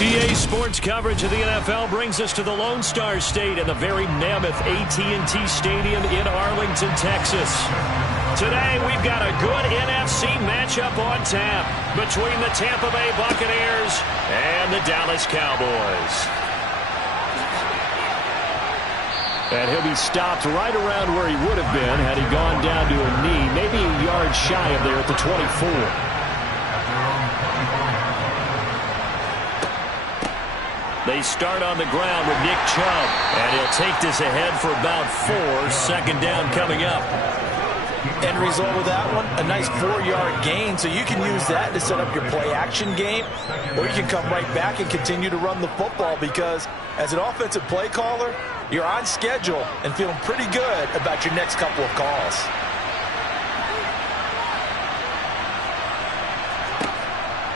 EA Sports coverage of the NFL brings us to the Lone Star State and the very mammoth AT&T Stadium in Arlington, Texas. Today, we've got a good NFC matchup on tap between the Tampa Bay Buccaneers and the Dallas Cowboys. And he'll be stopped right around where he would have been had he gone down to a knee, maybe a yard shy of there at the 24. They start on the ground with Nick Chubb, and he'll take this ahead for about 4. Second down coming up. End result of that one, a nice 4-yard gain, so you can use that to set up your play-action game, or you can come right back and continue to run the football because as an offensive play caller, you're on schedule and feeling pretty good about your next couple of calls.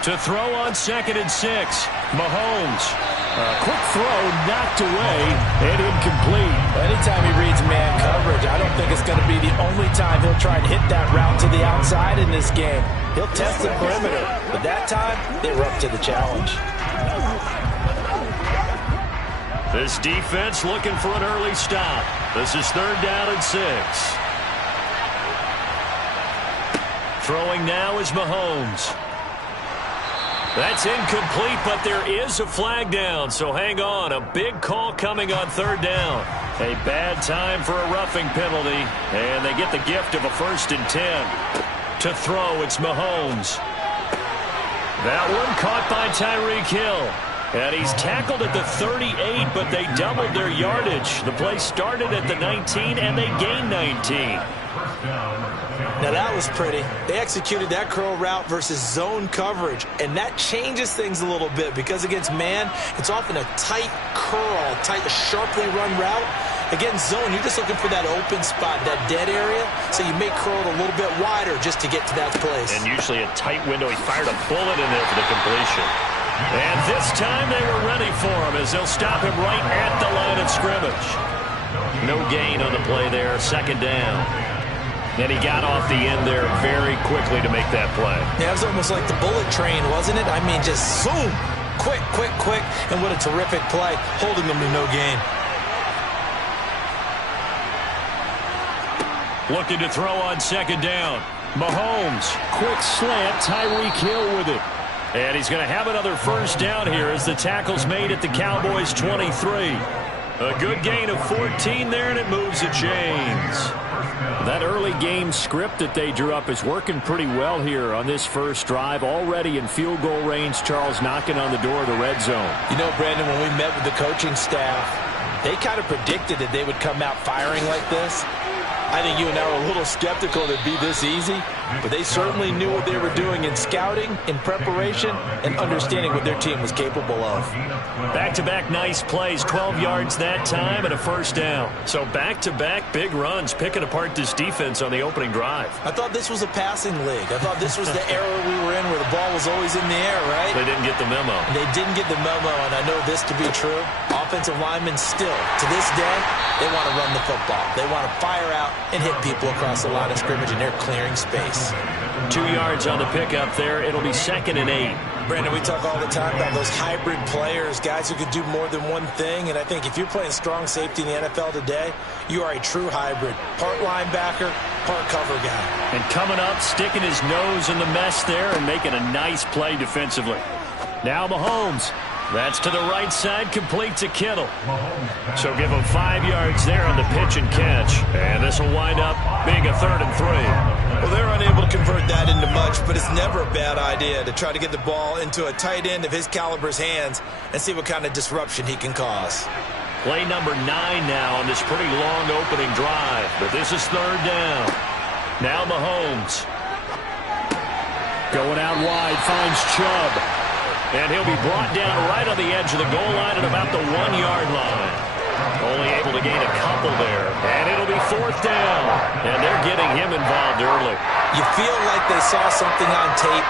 To throw on 2nd and 6, Mahomes. A quick throw knocked away and incomplete. Anytime he reads man coverage, I don't think it's going to be the only time he'll try and hit that route to the outside in this game. He'll test the perimeter, but that time they were up to the challenge. This defense looking for an early stop. This is 3rd down and 6. Throwing now is Mahomes. That's incomplete, but there is a flag down, so hang on. A big call coming on 3rd down. A bad time for a roughing penalty, and they get the gift of a 1st and 10. To throw, it's Mahomes. That one caught by Tyreek Hill. And he's tackled at the 38, but they doubled their yardage. The play started at the 19, and they gained 19. Now that was pretty. They executed that curl route versus zone coverage, and that changes things a little bit because against man, it's often a tight curl, tight, sharply run route. Against zone, you're just looking for that open spot, that dead area, so you may curl it a little bit wider just to get to that place. And usually a tight window. He fired a bullet in there for the completion. And this time they were ready for him as they'll stop him right at the line of scrimmage. No gain on the play there, 2nd down. And he got off the end there very quickly to make that play. Yeah, it was almost like the bullet train, wasn't it? I mean, just zoom, quick, quick, quick, and what a terrific play, holding them to no gain. Looking to throw on 2nd down. Mahomes, quick slant, Tyreek Hill with it. And he's going to have another 1st down here as the tackle's made at the Cowboys' 23. A good gain of 14 there, and it moves the chains. That early game script that they drew up is working pretty well here on this first drive. Already in field goal range, Charles knocking on the door of the red zone. You know, Brandon, when we met with the coaching staff, they kind of predicted that they would come out firing like this. I think you and I were a little skeptical that it'd be this easy, but they certainly knew what they were doing in scouting, in preparation, and understanding what their team was capable of. Back-to-back nice plays, 12 yards that time and a 1st down. So back-to-back big runs, picking apart this defense on the opening drive. I thought this was a passing league. I thought this was the era we were in where the ball was always in the air, right? They didn't get the memo. They didn't get the memo, and I know this to be true. Offensive linemen still, to this day, they want to run the football. They want to fire out and hit people across the line of scrimmage, and they're clearing space. 2 yards on the pickup there. It'll be 2nd and 8. Brandon, we talk all the time about those hybrid players, guys who could do more than one thing, and I think if you're playing strong safety in the NFL today, you are a true hybrid. Part linebacker, part cover guy. And coming up, sticking his nose in the mess there and making a nice play defensively. Now Mahomes. That's to the right side, complete to Kittle. So give him 5 yards there on the pitch and catch. And this will wind up being a 3rd and 3. Well, they're unable to convert that into much, but it's never a bad idea to try to get the ball into a tight end of his caliber's hands and see what kind of disruption he can cause. Play number 9 now on this pretty long opening drive, but this is 3rd down. Now Mahomes. Going out wide, finds Chubb. And he'll be brought down right on the edge of the goal line at about the 1-yard line. Only able to gain a couple there. And it'll be 4th down. And they're getting him involved early. You feel like they saw something on tape,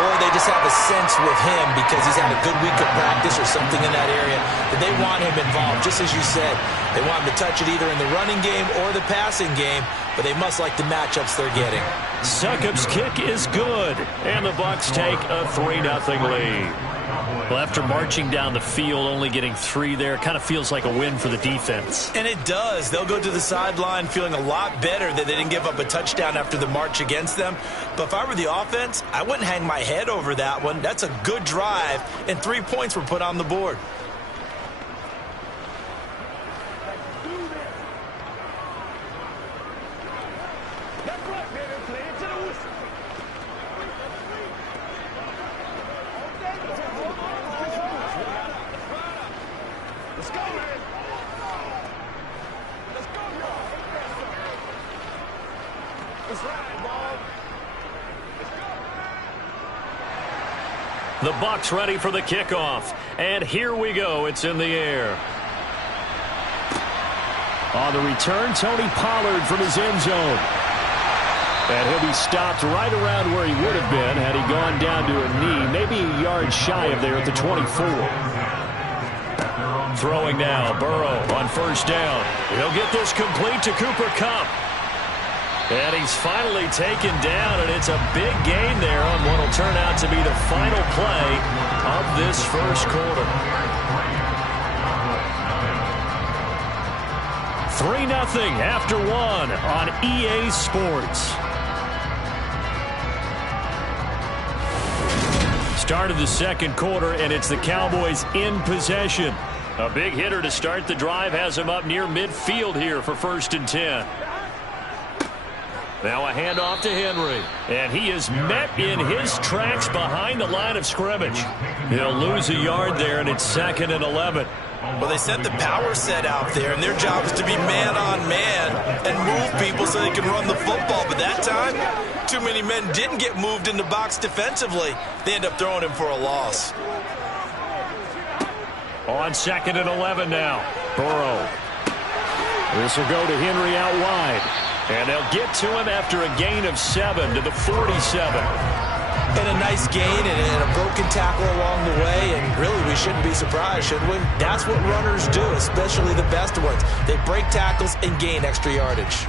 or they just have a sense with him because he's had a good week of practice or something in that area that they want him involved. Just as you said, they want him to touch it either in the running game or the passing game, but they must like the matchups they're getting. Succop's kick is good, and the Bucs take a 3-0 lead. Well, after marching down the field, only getting 3 there, kind of feels like a win for the defense. And it does. They'll go to the sideline feeling a lot better that they didn't give up a touchdown after the march against them. But if I were the offense, I wouldn't hang my head over that one. That's a good drive, and 3 points were put on the board. The Bucs ready for the kickoff. And here we go. It's in the air. On the return, Tony Pollard from his end zone. And he'll be stopped right around where he would have been had he gone down to a knee, maybe a yard shy of there at the 24. Throwing now, Burrow on first down. He'll get this complete to Cooper Kupp. And he's finally taken down, and it's a big gain there on what will turn out to be the final play of this first quarter. 3-0 after 1 on EA Sports. Start of the second quarter, and it's the Cowboys in possession. A big hitter to start the drive has him up near midfield here for 1st and 10. Now a handoff to Henry, and he is met in his tracks behind the line of scrimmage. He'll lose a yard there, and it's 2nd and 11. Well, they set the power set out there, and their job is to be man-on-man and move people so they can run the football. But that time, too many men didn't get moved in the box defensively. They end up throwing him for a loss. On 2nd and 11 now, Burrow. This will go to Henry out wide. And they'll get to him after a gain of 7 to the 47. And a nice gain and a broken tackle along the way. And really, we shouldn't be surprised, should we? That's what runners do, especially the best ones. They break tackles and gain extra yardage.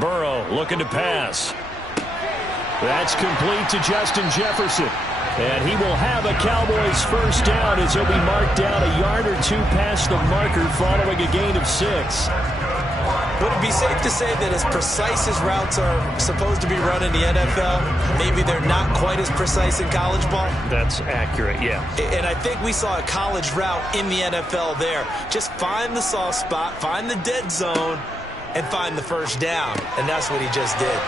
Burrow looking to pass. That's complete to Justin Jefferson. And he will have a Cowboys first down as he'll be marked down a yard or 2 past the marker following a gain of 6. Would it be safe to say that as precise as routes are supposed to be run in the NFL, maybe they're not quite as precise in college ball? That's accurate, yeah. And I think we saw a college route in the NFL there. Just find the soft spot, find the dead zone, and find the first down. And that's what he just did.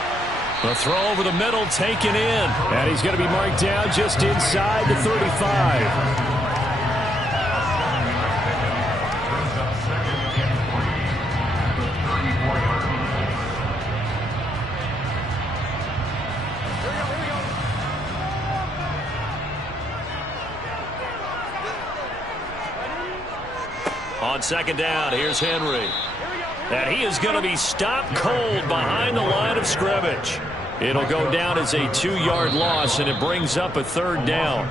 The throw over the middle taken in. And he's going to be marked down just inside the 35. On 2nd down, here's Henry. And he is going to be stopped cold behind the line of scrimmage. It'll go down as a 2-yard loss, and it brings up a 3rd down.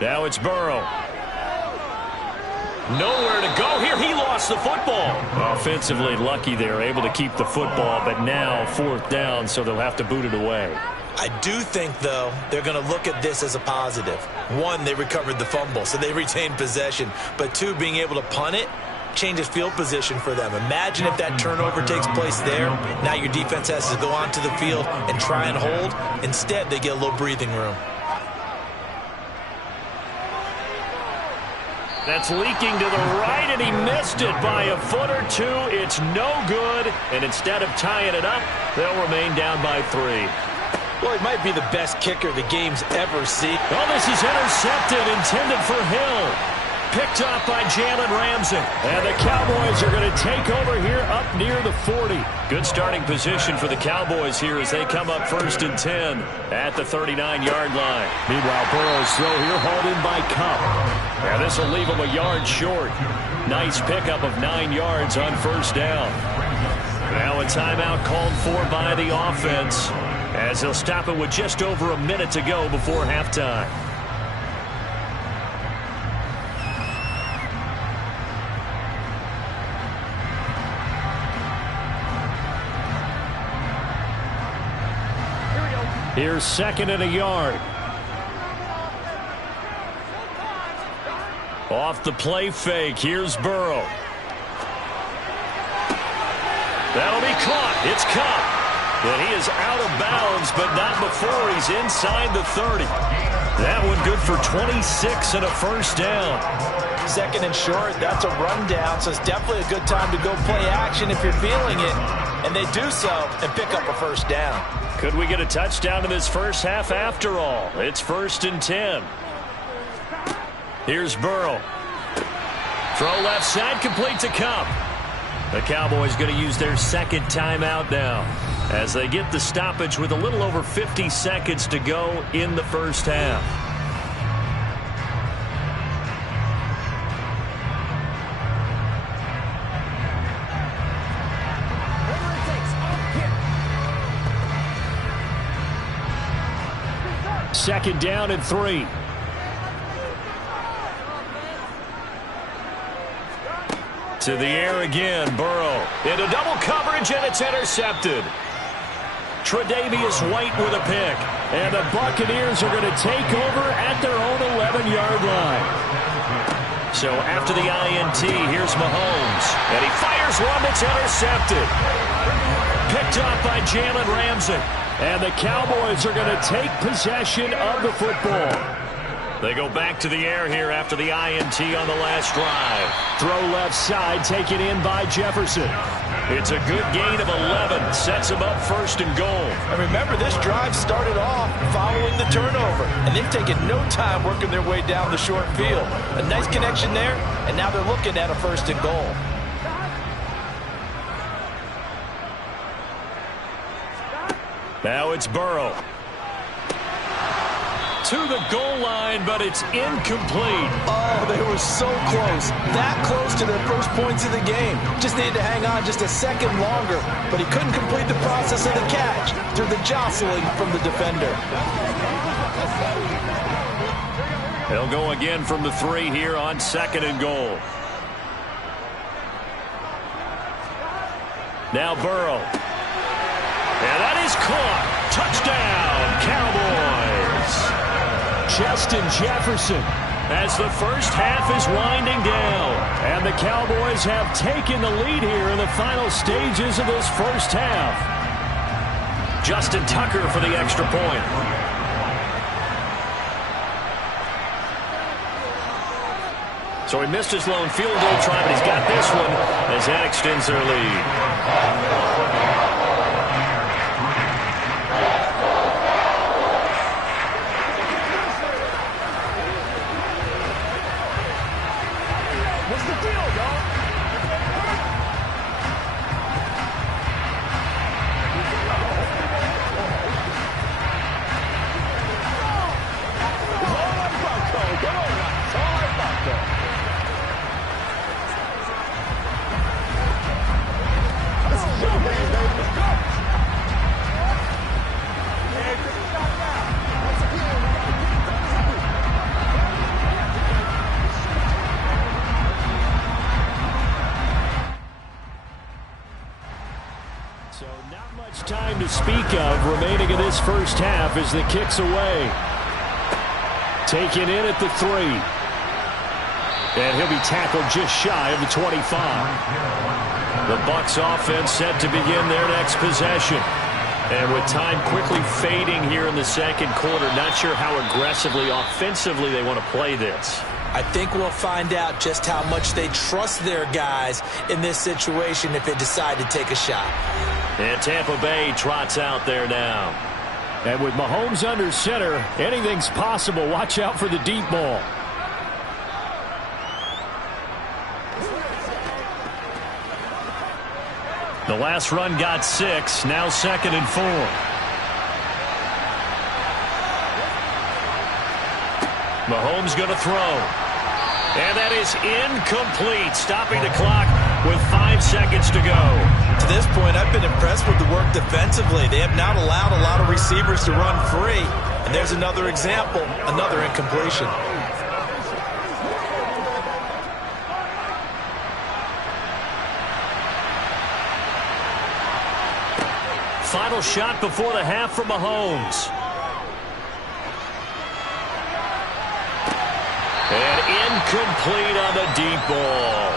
Now it's Burrow. Nowhere to go here. He lost the football. Offensively lucky they're able to keep the football, but now 4th down, so they'll have to boot it away. I do think, though, they're going to look at this as a positive. 1, they recovered the fumble, so they retained possession. But 2, being able to punt it changes field position for them. Imagine if that turnover takes place there. Now your defense has to go onto the field and try and hold. Instead, they get a little breathing room. That's leaking to the right, and he missed it by a foot or 2. It's no good, and instead of tying it up, they'll remain down by 3. Well, he might be the best kicker the game's ever seen. Well, this is intercepted, intended for Hill. Picked off by Jalen Ramsey. And the Cowboys are going to take over here up near the 40. Good starting position for the Cowboys here as they come up 1st and 10 at the 39-yard line. Meanwhile, Burrow's throw here hauled in by Kupp. Yeah, this will leave him a yard short. Nice pickup of 9 yards on first down. Now a timeout called for by the offense, as they'll stop it with just over a minute to go before halftime. Here's second and a yard. Off the play fake, here's Burrow. That'll be caught. It's Kupp. And he is out of bounds, but not before he's inside the 30. That one good for 26 and a first down. Second and short, that's a rundown, so it's definitely a good time to go play action if you're feeling it. And they do so and pick up a first down. Could we get a touchdown in this first half after all? It's 1st and 10. Here's Burrow. Throw left side, complete to Kupp. The Cowboys going to use their second timeout now as they get the stoppage with a little over 50 seconds to go in the first half. Second down and 3. To the air again, Burrow. Into double coverage, and it's intercepted. Tre'Davious White with a pick. And the Buccaneers are going to take over at their own 11-yard line. So after the INT, here's Mahomes. And he fires one that's intercepted. Picked up by Jalen Ramsey. And the Cowboys are going to take possession of the football. They go back to the air here after the INT on the last drive. Throw left side, taken in by Jefferson. It's a good gain of 11. Sets him up 1st and goal. And remember, this drive started off following the turnover. And they've taken no time working their way down the short field. A nice connection there, and now they're looking at a 1st and goal. Now it's Burrow. To the goal line, but it's incomplete. Oh, they were so close. That close to their first points of the game. Just needed to hang on just a second longer, but he couldn't complete the process of the catch through the jostling from the defender. They'll go again from the 3 here on 2nd and goal. Now Burrow. And that is caught. Touchdown, Cowboys. Justin Jefferson as the first half is winding down. And the Cowboys have taken the lead here in the final stages of this first half. Justin Tucker for the extra point. So he missed his lone field goal try, but he's got this one as that extends their lead. So not much time to speak of remaining in this first half as the kick's away. Taken in at the 3. And he'll be tackled just shy of the 25. The Bucs offense set to begin their next possession. And with time quickly fading here in the second quarter, not sure how aggressively, offensively they want to play this. I think we'll find out just how much they trust their guys in this situation if they decide to take a shot. And Tampa Bay trots out there now. And with Mahomes under center, anything's possible. Watch out for the deep ball. The last run got 6. Now 2nd and 4. Mahomes going to throw. And that is incomplete, stopping the clock with 5 seconds to go. To this point, I've been impressed with the work defensively. They have not allowed a lot of receivers to run free. And there's another example, another incompletion. Final shot before the half from Mahomes. And incomplete on the deep ball.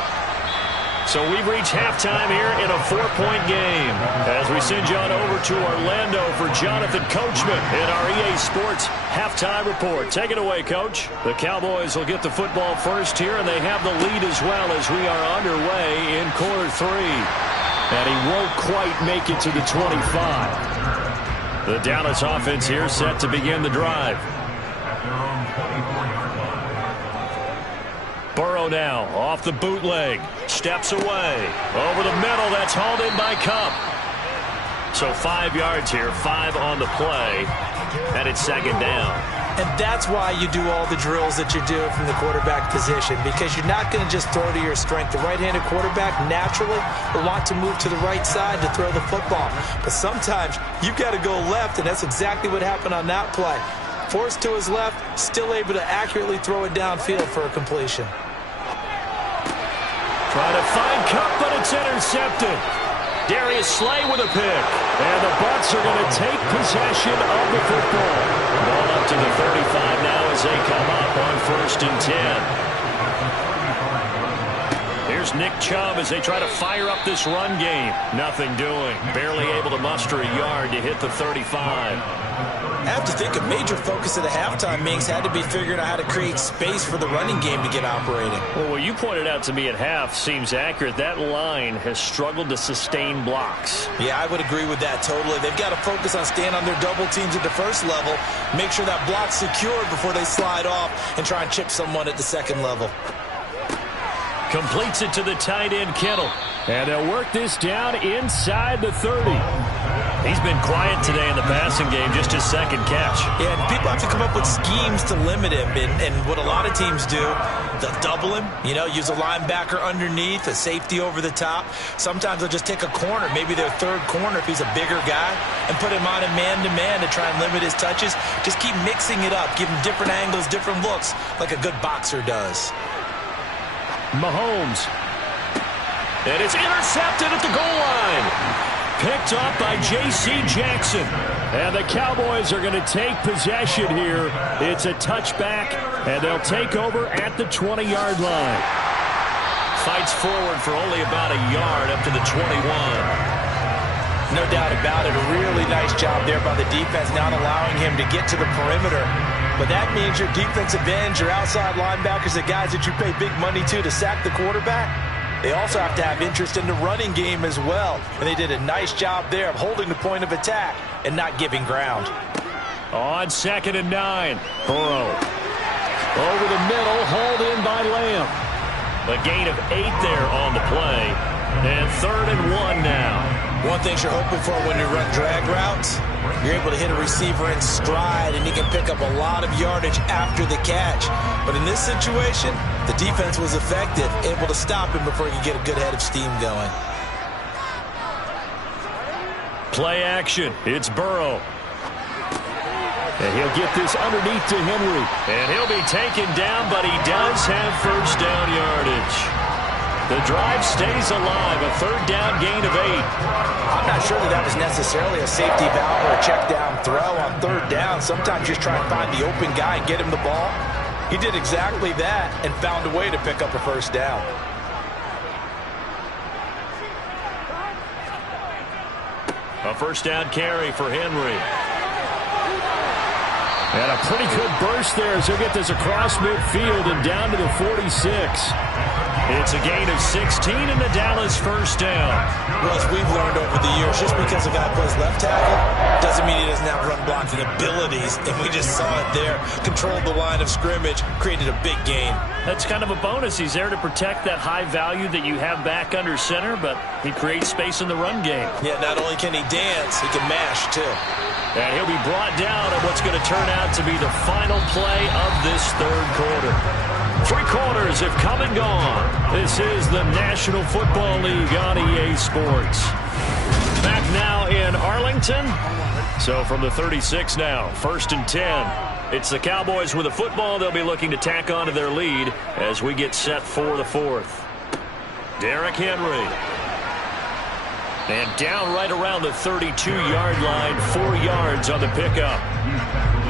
So we've reached halftime here in a 4-point game. As we send you on over to Orlando for Jonathan Coachman in our EA Sports halftime report. Take it away, Coach. The Cowboys will get the football first here, and they have the lead as well as we are underway in quarter 3. And he won't quite make it to the 25. The Dallas offense here set to begin the drive. Burrow now off the bootleg. Steps away. Over the middle. That's hauled in by Kupp. So 5 yards here. 5 on the play. And it's second down. And that's why you do all the drills that you do from the quarterback position, because you're not going to just throw to your strength. The right-handed quarterback naturally will want to move to the right side to throw the football. But sometimes you've got to go left, and that's exactly what happened on that play. Forced to his left, still able to accurately throw it downfield for a completion. Trying to find Kupp, but it's intercepted. Darius Slay with a pick. And the Bucs are going to take possession of the football. Ball up to the 35 now as they come up on 1st and 10. Here's Nick Chubb as they try to fire up this run game. Nothing doing. Barely able to muster a yard to hit the 35. I have to think a major focus of the halftime Minks had to be figuring out how to create space for the running game to get operating. Well, what you pointed out to me at half seems accurate. That line has struggled to sustain blocks. Yeah, I would agree with that totally. They've got to focus on staying on their double teams at the first level, make sure that block's secured before they slide off and try and chip someone at the second level. Completes it to the tight end, Kittle. And they'll work this down inside the 30. He's been quiet today in the passing game, just his second catch. Yeah, and people have to come up with schemes to limit him. And what a lot of teams do, they'll double him, use a linebacker underneath, a safety over the top. Sometimes they'll just take a corner, maybe their third corner if he's a bigger guy, and put him on a man-to-man to try and limit his touches. Just keep mixing it up, give him different angles, different looks, like a good boxer does. Mahomes. And it's intercepted at the goal line. Picked up by J.C. Jackson. And the Cowboys are going to take possession here. It's a touchback, and they'll take over at the 20-yard line. Fights forward for only about a yard up to the 21. No doubt about it. A really nice job there by the defense, not allowing him to get to the perimeter. But that means your defensive ends, your outside linebackers, the guys that you pay big money to sack the quarterback, they also have to have interest in the running game as well. And they did a nice job there of holding the point of attack and not giving ground. On 2nd and 9, Burrow. Over the middle, hauled in by Lamb. A gain of 8 there on the play. And 3rd and 1 now. One thing you're hoping for when you run drag routes, you're able to hit a receiver in stride, and he can pick up a lot of yardage after the catch. But in this situation, the defense was effective, able to stop him before he could get a good head of steam going. Play action. It's Burrow. And he'll get this underneath to Henry. And he'll be taken down, but he does have first down yardage. The drive stays alive, a 3rd down gain of 8. I'm not sure that was necessarily a safety valve or a check down throw on 3rd down. Sometimes just try and find the open guy and get him the ball. He did exactly that and found a way to pick up a first down. A first down carry for Henry. And a pretty good burst there as he'll get this across midfield and down to the 46. It's a gain of 16 and the Dallas first down. Well, as we've learned over the years, just because a guy plays left tackle doesn't mean he doesn't have run blocking abilities, and we just saw it there. Controlled the line of scrimmage, created a big gain. That's kind of a bonus. He's there to protect that high value that you have back under center, but he creates space in the run game. Yeah, not only can he dance, he can mash, too. And he'll be brought down on what's going to turn out to be the final play of this third quarter. 3 quarters have come and gone. This is the National Football League on EA Sports. Back now in Arlington. So from the 36 now, 1st and 10. It's the Cowboys with the football. They'll be looking to tack on to their lead as we get set for the 4th. Derrick Henry. And down right around the 32-yard line, 4 yards on the pickup.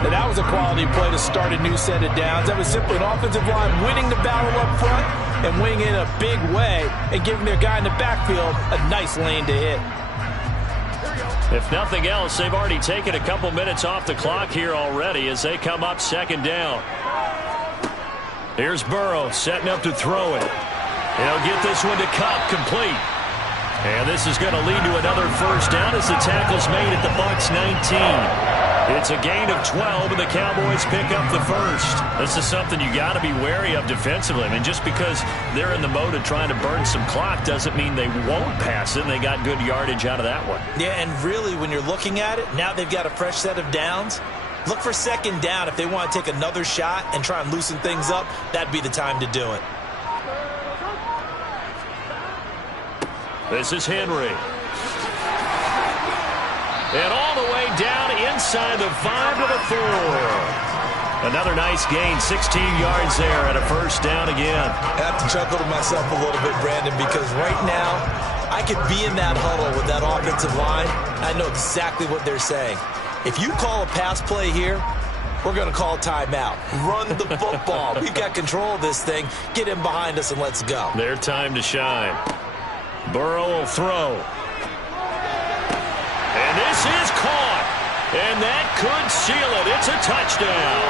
And that was a quality play to start a new set of downs. That was simply an offensive line winning the battle up front and winning in a big way and giving their guy in the backfield a nice lane to hit. If nothing else, they've already taken a couple minutes off the clock here already as they come up 2nd down. Here's Burrow setting up to throw it. He'll get this one to Kupp, complete. And this is going to lead to another 1st down as the tackle's made at the Bucs 19. It's a gain of 12, and the Cowboys pick up the 1st. This is something you got to be wary of defensively. I mean, just because they're in the mode of trying to burn some clock doesn't mean they won't pass it, and they got good yardage out of that one. Yeah, and really, when you're looking at it, now they've got a fresh set of downs. Look for 2nd down. If they want to take another shot and try and loosen things up, that'd be the time to do it. This is Henry. And all the way down inside the 5 to the 4. Another nice gain, 16 yards there and a 1st down again. I have to chuckle to myself a little bit, Brandon, because right now I could be in that huddle with that offensive line. I know exactly what they're saying. If you call a pass play here, we're going to call timeout. Run the football. We've got control of this thing. Get in behind us and let's go. Their time to shine. Burrow will throw. And this is caught. And that could seal it. It's a touchdown.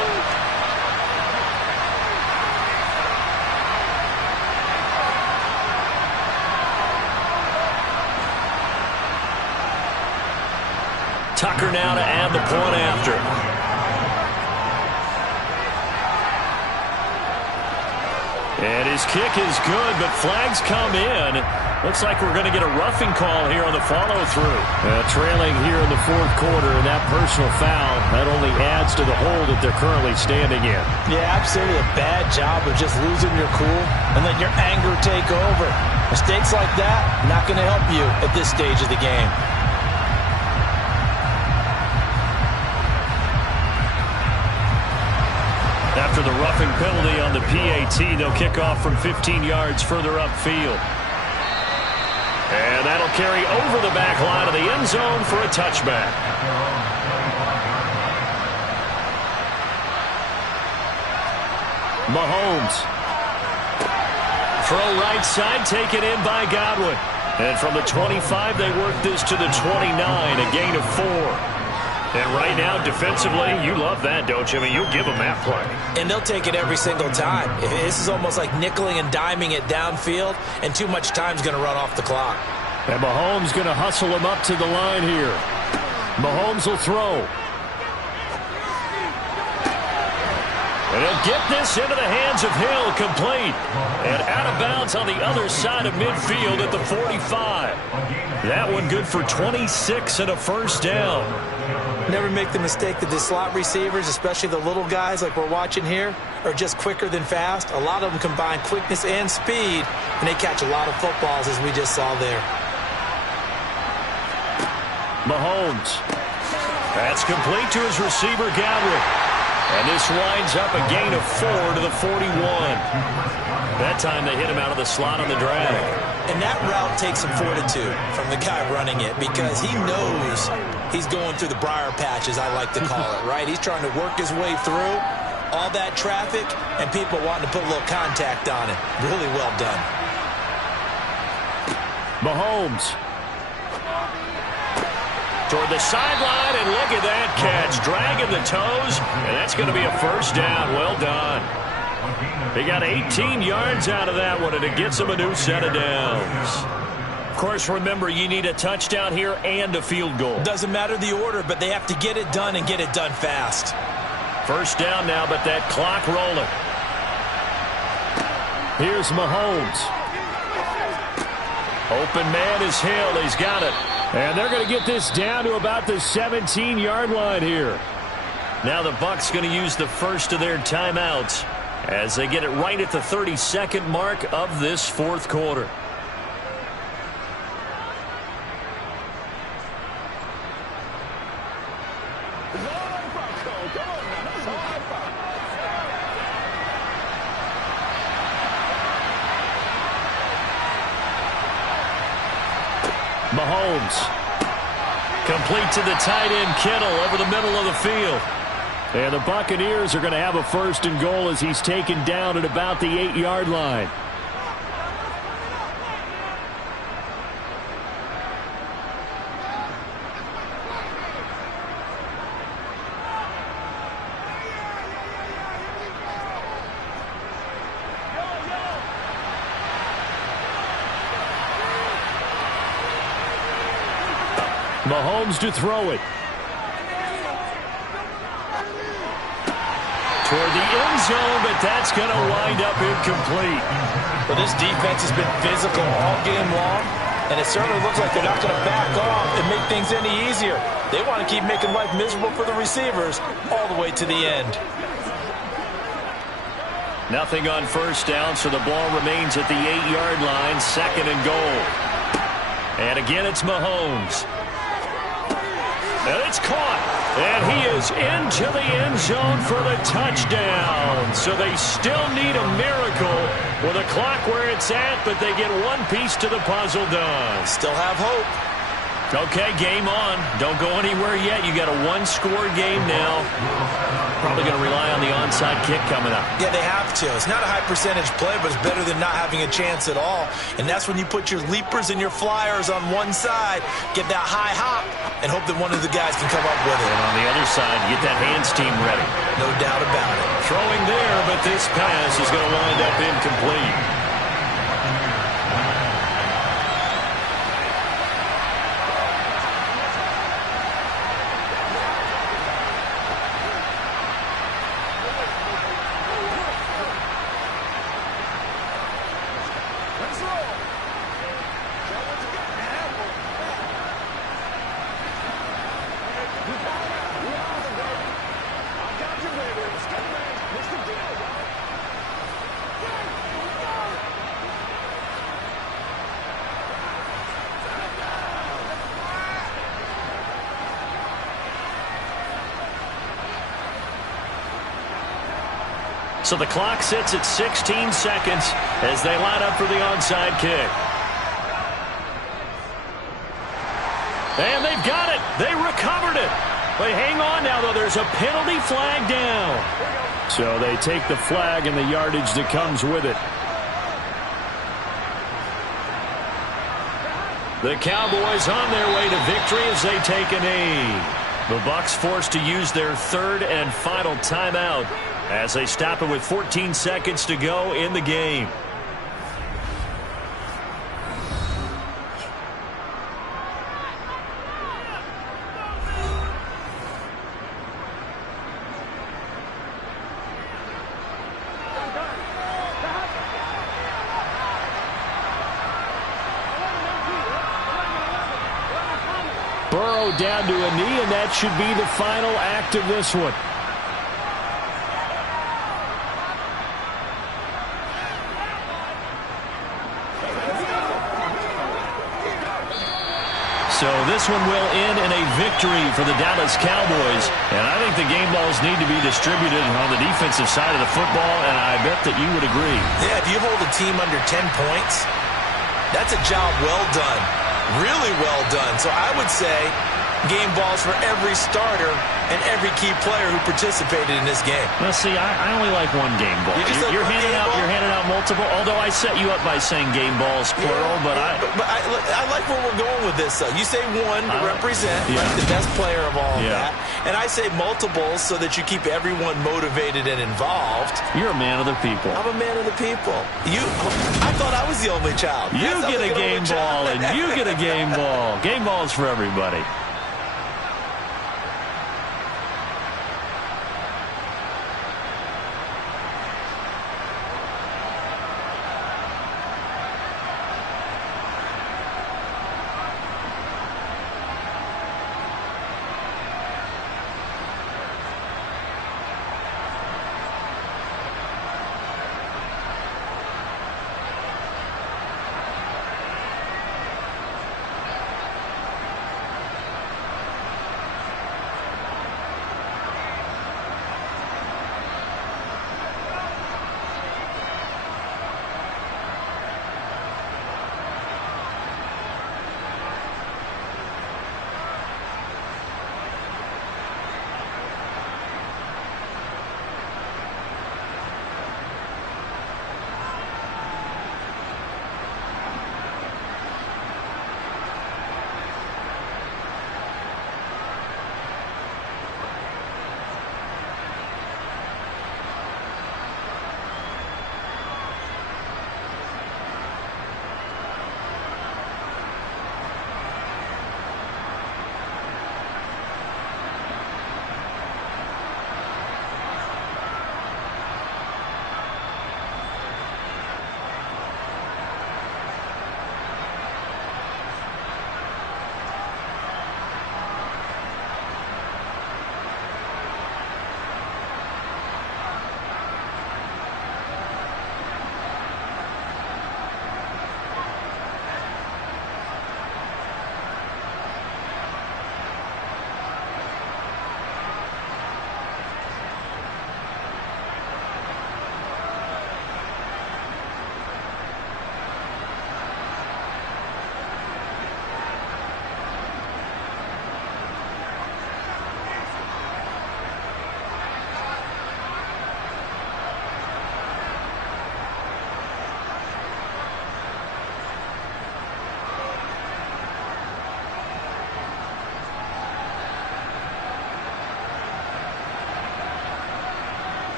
Tucker now to add the point after. And his kick is good, but flags come in. Looks like we're going to get a roughing call here on the follow-through. Trailing here in the 4th quarter, and that personal foul, that only adds to the hole that they're currently standing in. Yeah, absolutely a bad job of just losing your cool and letting your anger take over. Mistakes like that, not going to help you at this stage of the game. After the roughing penalty on the PAT, they'll kick off from 15 yards further upfield. And that'll carry over the back line of the end zone for a touchback. Mahomes. Throw right side, taken in by Godwin. And from the 25, they work this to the 29, a gain of 4. And right now, defensively, you love that, don't you? I mean, you'll give them that play. And they'll take it every single time. This is almost like nickeling and diming it downfield, and too much time's going to run off the clock. And Mahomes going to hustle him up to the line here. Mahomes will throw. And he'll get this into the hands of Hill, complete. And out of bounds on the other side of midfield at the 45. That one good for 26 and a 1st down. Never make the mistake that the slot receivers, especially the little guys like we're watching here, are just quicker than fast. A lot of them combine quickness and speed, and they catch a lot of footballs, as we just saw there. Mahomes. That's complete to his receiver, Godwin. And this winds up a gain of 4 to the 41. That time they hit him out of the slot on the drag. And that route takes some fortitude from the guy running it because he knows he's going through the briar patch, as I like to call it, right? He's trying to work his way through all that traffic and people wanting to put a little contact on it. Really well done. Mahomes. Toward the sideline, and look at that catch. Dragging the toes, and that's going to be a 1st down. Well done. He got 18 yards out of that one, and it gets him a new set of downs. course, remember, you need a touchdown here and a field goal. Doesn't matter the order, but they have to get it done and get it done fast. First down now, but that clock rolling. Here's Mahomes. Open man is Hill. He's got it. And they're going to get this down to about the 17-yard line here. Now the Bucs going to use the first of their timeouts as they get it right at the 32nd mark of this fourth quarter. Mahomes. Complete to the tight end, Kittle, over the middle of the field. And the Buccaneers are going to have a first and goal as he's taken down at about the 8-yard line. Mahomes to throw it. Toward the end zone, but that's going to wind up incomplete. Well, this defense has been physical all game long, and it certainly looks like they're not going to back off and make things any easier. They want to keep making life miserable for the receivers all the way to the end. Nothing on first down, so the ball remains at the 8-yard line, second and goal. And again, it's Mahomes. And it's caught. And he is into the end zone for the touchdown. So they still need a miracle with a clock where it's at, but they get one piece to the puzzle done. Still have hope. Okay, game on. Don't go anywhere yet. You got a one-score game now. Probably going to rely on the onside kick coming up. Yeah, they have to. It's not a high percentage play, but it's better than not having a chance at all. And that's when you put your leapers and your flyers on one side, get that high hop, and hope that one of the guys can come up with it. And on the other side, get that hands team ready. No doubt about it. Throwing there, but this pass is going to wind up incomplete. So the clock sits at 16 seconds as they line up for the onside kick. And they've got it. They recovered it. They hang on now, though. There's a penalty flag down. So they take the flag and the yardage that comes with it. The Cowboys on their way to victory as they take a knee. The Bucs forced to use their third and final timeout as they stop it with 14 seconds to go in the game. Burrow down to a knee, and that should be the final act of this one. So this one will end in a victory for the Dallas Cowboys. And I think the game balls need to be distributed on the defensive side of the football, and I bet that you would agree. Yeah, if you hold a team under 10 points, that's a job well done. Really well done. So I would say game balls for every starter and every key player who participated in this game. Well, see, I only like one game ball. You're handing out multiple, although I set you up by saying game balls, plural, but I like where we're going with this, though. You say one to represent like the best player of all of that, and I say multiples so that you keep everyone motivated and involved. You're a man of the people. I'm a man of the people. I thought I was the only child. You get a game ball, and you get a game ball. Game balls for everybody.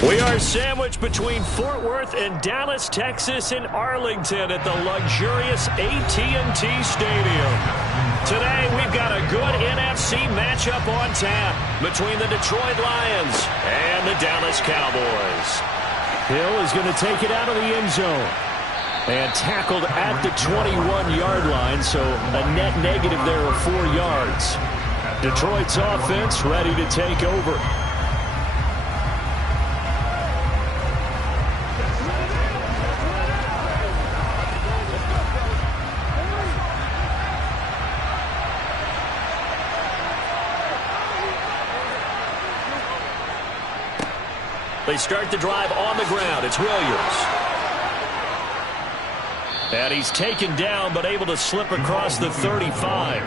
We are sandwiched between Fort Worth and Dallas, Texas, and Arlington at the luxurious AT&T Stadium. Today, we've got a good NFC matchup on tap between the Detroit Lions and the Dallas Cowboys. Hill is going to take it out of the end zone. And tackled at the 21-yard line, so a net negative there of 4 yards. Detroit's offense ready to take over. They start the drive on the ground. It's Williams. And he's taken down but able to slip across the 35.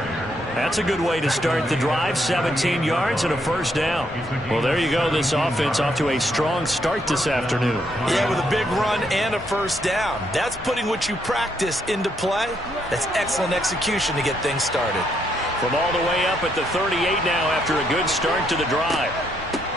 That's a good way to start the drive. 17 yards and a first down. Well, there you go. This offense off to a strong start this afternoon. Yeah, with a big run and a first down. That's putting what you practice into play. That's excellent execution to get things started. From all the way up at the 38 now after a good start to the drive.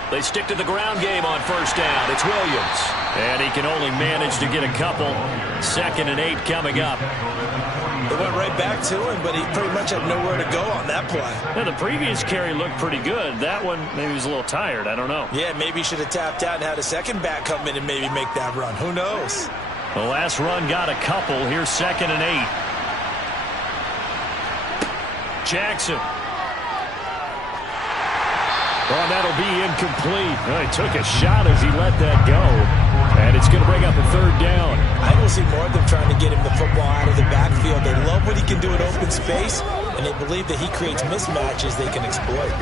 They stick to the ground game on first down. It's Williams. And he can only manage to get a couple. 2nd and 8 coming up. They went right back to him, but he pretty much had nowhere to go on that play. Yeah, the previous carry looked pretty good. That one, maybe he was a little tired. I don't know. Yeah, maybe he should have tapped out and had a second back come in and maybe make that run. Who knows? The last run got a couple. Here's 2nd and 8. Jackson. Oh, that'll be incomplete. Well, he took a shot as he let that go. And it's going to bring up a 3rd down. I will see more of them trying to get him the football out of the backfield. They love what he can do in open space, and they believe that he creates mismatches they can exploit.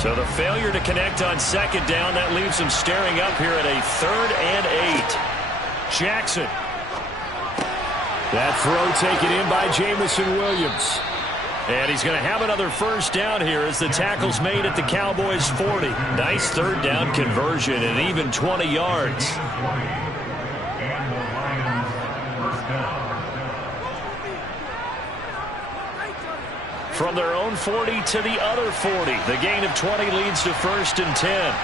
So the failure to connect on 2nd down, that leaves him staring up here at a 3rd and 8. Jackson. That throw taken in by Jameson Williams. And he's going to have another first down here as the tackle's made at the Cowboys' 40. Nice 3rd down conversion and even 20 yards. From their own 40 to the other 40. The gain of 20 leads to 1st and 10.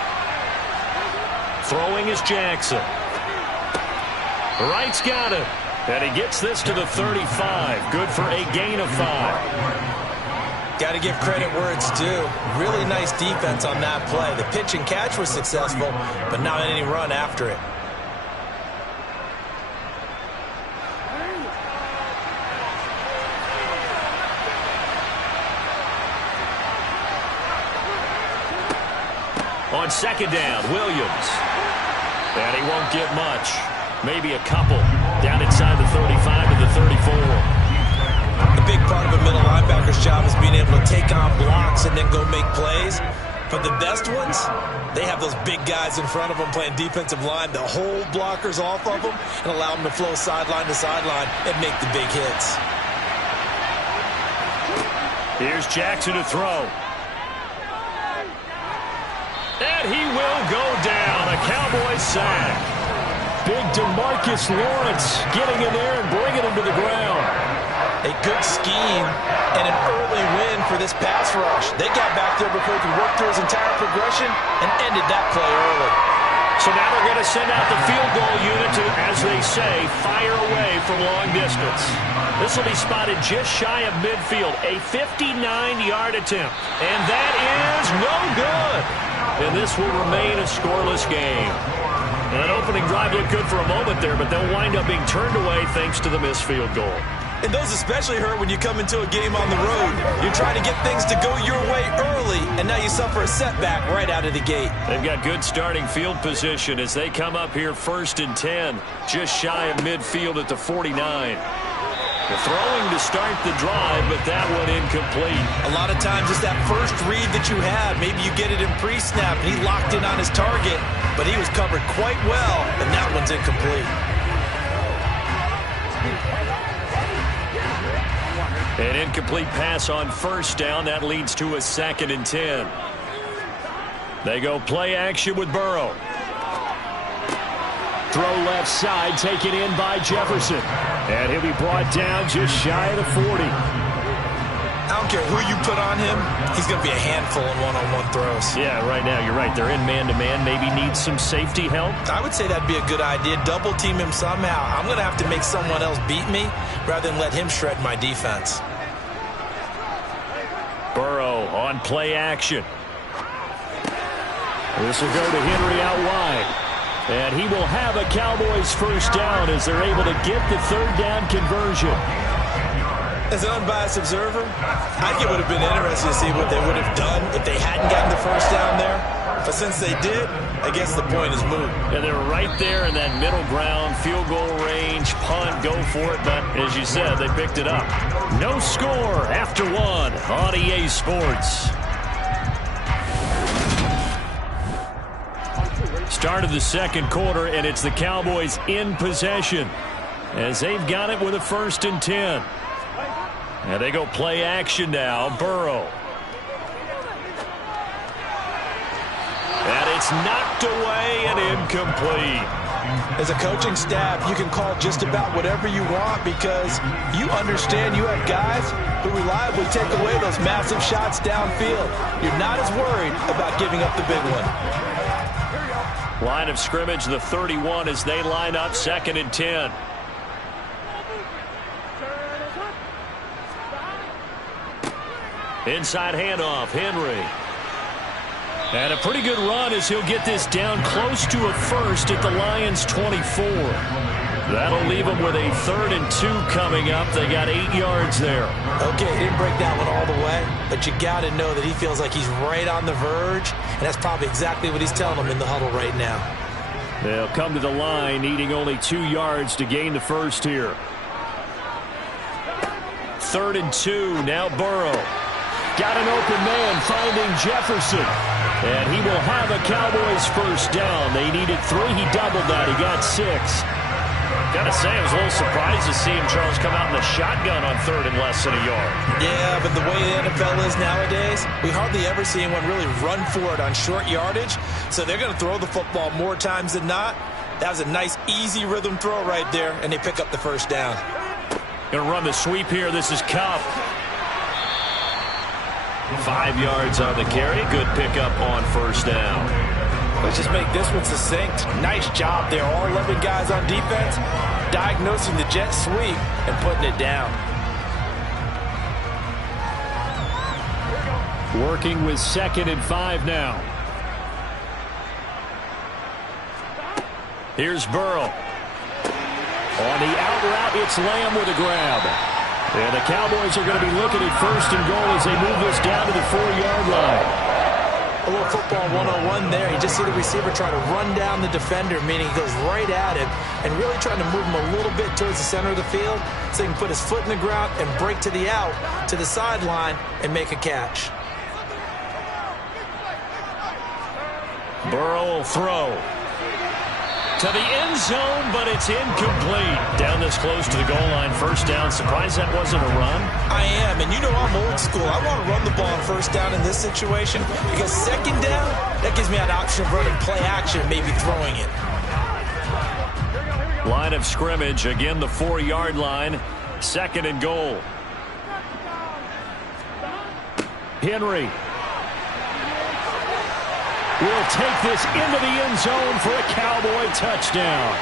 Throwing is Jackson. Wright's got it. And he gets this to the 35. Good for a gain of 5. Got to give credit where it's due. Really nice defense on that play. The pitch and catch was successful, but not any run after it. On 2nd down, Williams. And he won't get much. Maybe a couple. Down inside the 35 to the 34. A big part of a middle linebacker's job is being able to take on blocks and then go make plays. For the best ones, they have those big guys in front of them playing defensive line that hold blockers off of them and allow them to flow sideline to sideline and make the big hits. Here's Jackson to throw. And he will go down. A Cowboys sack. Big DeMarcus Lawrence getting in there and bringing him to the ground. A good scheme and an early win for this pass rush. They got back there before he could work through his entire progression and ended that play early. So now they're going to send out the field goal unit to, as they say, fire away from long distance. This will be spotted just shy of midfield. A 59-yard attempt. And that is no good. And this will remain a scoreless game. And that opening drive looked good for a moment there, but they'll wind up being turned away thanks to the missed field goal. And those especially hurt when you come into a game on the road. You're trying to get things to go your way early, and now you suffer a setback right out of the gate. They've got good starting field position as they come up here 1st and 10, just shy of midfield at the 49. The throwing to start the drive, but that one incomplete. A lot of times it's that first read that you had. Maybe you get it in pre-snap, and he locked in on his target, but he was covered quite well, and that one's incomplete. An incomplete pass on first down. That leads to a 2nd and 10. They go play action with Burrow. Throw left side, taken in by Jefferson. And he'll be brought down just shy of the 40. I don't care who you put on him, he's going to be a handful in one-on-one throws. Yeah, right now, you're right. They're in man-to-man. Maybe needs some safety help. I would say that'd be a good idea. Double team him somehow. I'm going to have to make someone else beat me rather than let him shred my defense. Burrow on play action. This will go to Henry out wide. And he will have a Cowboys first down as they're able to get the third down conversion. As an unbiased observer, I think it would have been interesting to see what they would have done if they hadn't gotten the first down there. But since they did, I guess the point is moot. And they're right there in that middle ground, field goal range, punt, go for it. But as you said, they picked it up. No score after one on EA Sports. Start of the second quarter, and it's the Cowboys in possession as they've got it with a 1st and 10. And they go play action now. Burrow. And it's knocked away and incomplete. As a coaching staff, you can call just about whatever you want because you understand you have guys who reliably take away those massive shots downfield. You're not as worried about giving up the big one. Line of scrimmage, the 31 as they line up 2nd and 10. Inside handoff, Henry. And a pretty good run as he'll get this down close to a first at the Lions' 24. That'll leave them with a 3rd and 2 coming up. They got 8 yards there. Okay, he didn't break that one all the way, but you got to know that he feels like he's right on the verge, and that's probably exactly what he's telling them in the huddle right now. They'll come to the line, needing only 2 yards to gain the first here. 3rd and 2, now Burrow. Got an open man, finding Jefferson. And he will have a Cowboys first down. They needed 3. He doubled that. He got 6. Gotta say, I was a little surprised to see him, Charles, come out in the shotgun on 3rd and less than a yard. Yeah, but the way the NFL is nowadays, we hardly ever see anyone really run for it on short yardage. So they're going to throw the football more times than not. That was a nice, easy rhythm throw right there, and they pick up the first down. Going to run the sweep here. This is Kupp. 5 yards on the carry. Good pickup on first down. Let's just make this one succinct. Nice job there. All 11 guys on defense diagnosing the jet sweep and putting it down. Working with 2nd and 5 now. Here's Burrow. On the out route, it's Lamb with a grab. And the Cowboys are going to be looking at 1st and goal as they move this down to the 4-yard line. A little football 101 there. You just see the receiver trying to run down the defender, meaning he goes right at him and really trying to move him a little bit towards the center of the field so he can put his foot in the ground and break to the out, to the sideline, and make a catch. Burrow will throw to the end zone, but it's incomplete. Down this close to the goal line, first down. Surprised that wasn't a run? I am, and you know I'm old school. I want to run the ball on first down in this situation because 2nd down, that gives me an option of running play action and maybe throwing it. Line of scrimmage, again the 4-yard line, 2nd and goal. Henry will take this into the end zone for a Cowboy touchdown.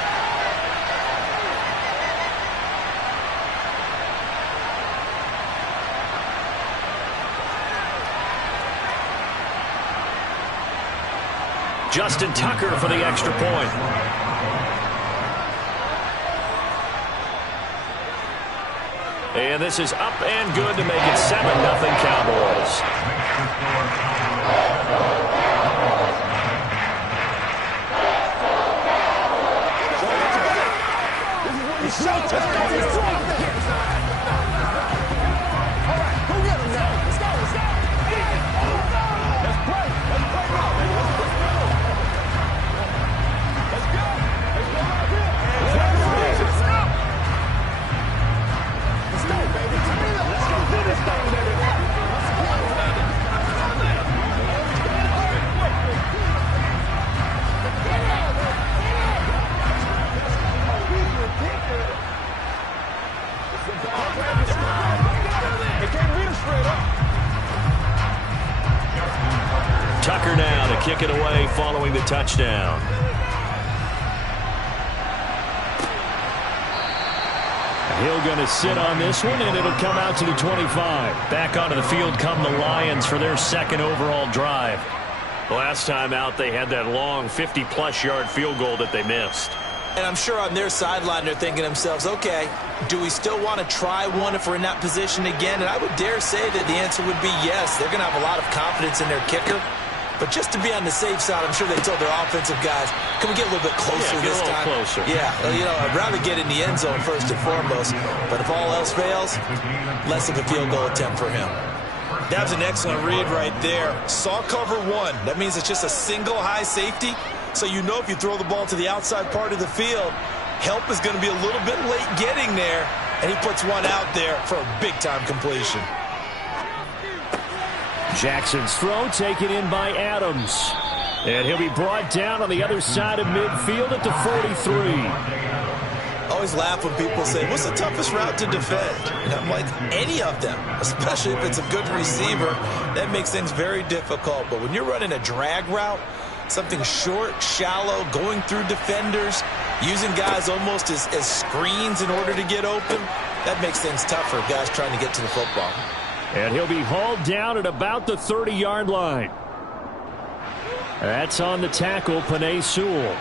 Justin Tucker for the extra point. And this is up and good to make it 7-0 Cowboys. kick it away following the touchdown. Hill going to sit on this one, and it'll come out to the 25. Back onto the field come the Lions for their second overall drive. Last time out, they had that long 50-plus yard field goal that they missed. And I'm sure on their sideline they're thinking to themselves, okay, do we still want to try one if we're in that position again? And I would dare say that the answer would be yes. They're going to have a lot of confidence in their kicker. But just to be on the safe side, I'm sure they told their offensive guys, can we get a little bit closer this time? Closer. Yeah, you know, I'd rather get in the end zone first and foremost. But if all else fails, less of a field goal attempt for him. That was an excellent read right there. Saw cover one. That means it's just a single high safety. So you know if you throw the ball to the outside part of the field, help is going to be a little bit late getting there. And he puts one out there for a big-time completion. Jackson's throw taken in by Adams. And he'll be brought down on the other side of midfield at the 43. I always laugh when people say, what's the toughest route to defend? And I'm like, any of them, especially if it's a good receiver. That makes things very difficult. But when you're running a drag route, something short, shallow, going through defenders, using guys almost as screens in order to get open, that makes things tough for guys trying to get to the football. And he'll be hauled down at about the 30-yard line. That's on the tackle, Penei Sewell.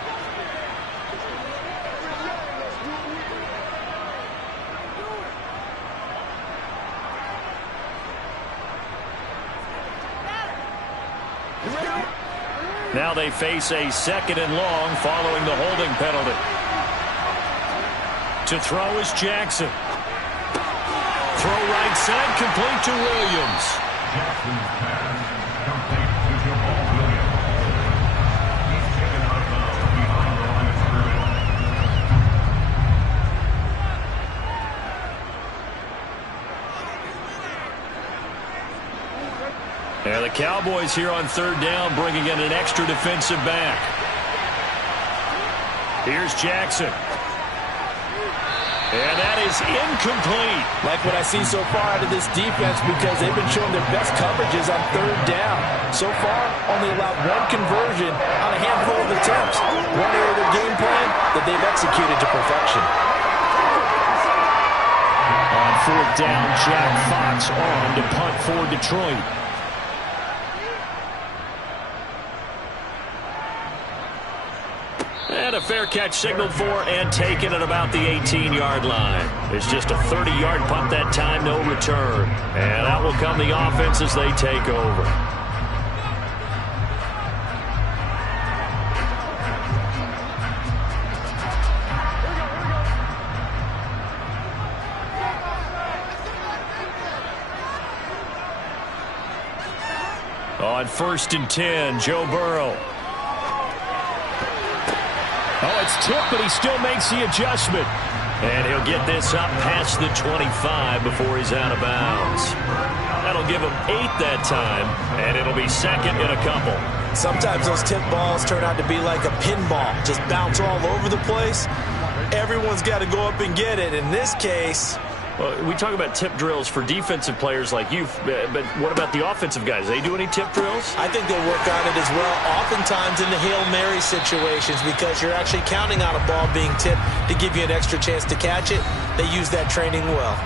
Now they face a second and long following the holding penalty. To throw is Jackson. Throw right side, complete to Williams. And the Cowboys here on third down, bringing in an extra defensive back. Here's Jackson. And that is incomplete. Like what I see so far out of this defense, because they've been showing their best coverages on third down. So far, only allowed one conversion on a handful of attempts. One area of their game plan that they've executed to perfection. On fourth down, Jack Fox on to punt for Detroit. And a fair catch signaled for and taken at about the 18-yard line. It's just a 30-yard punt that time, no return. And out will come the offense as they take over. On 1st and 10, Joe Burrow. Oh, it's tipped, but he still makes the adjustment. And he'll get this up past the 25 before he's out of bounds. That'll give him 8 that time, and it'll be second in a couple. Sometimes those tip balls turn out to be like a pinball, just bounce all over the place. Everyone's got to go up and get it. In this case, well, we talk about tip drills for defensive players like you, but what about the offensive guys? They do any tip drills? I think they work on it as well, oftentimes in the Hail Mary situations, because you're actually counting on a ball being tipped to give you an extra chance to catch it. They use that training well.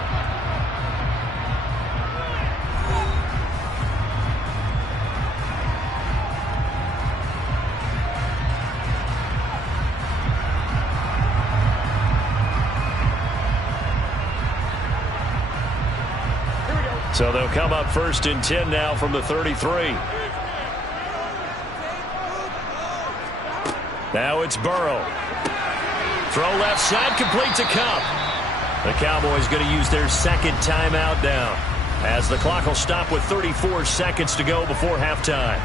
So they'll come up 1st and 10 now from the 33. Now it's Burrow. Throw left side, complete to Kupp. The Cowboys going to use their second timeout now, as the clock will stop with 34 seconds to go before halftime.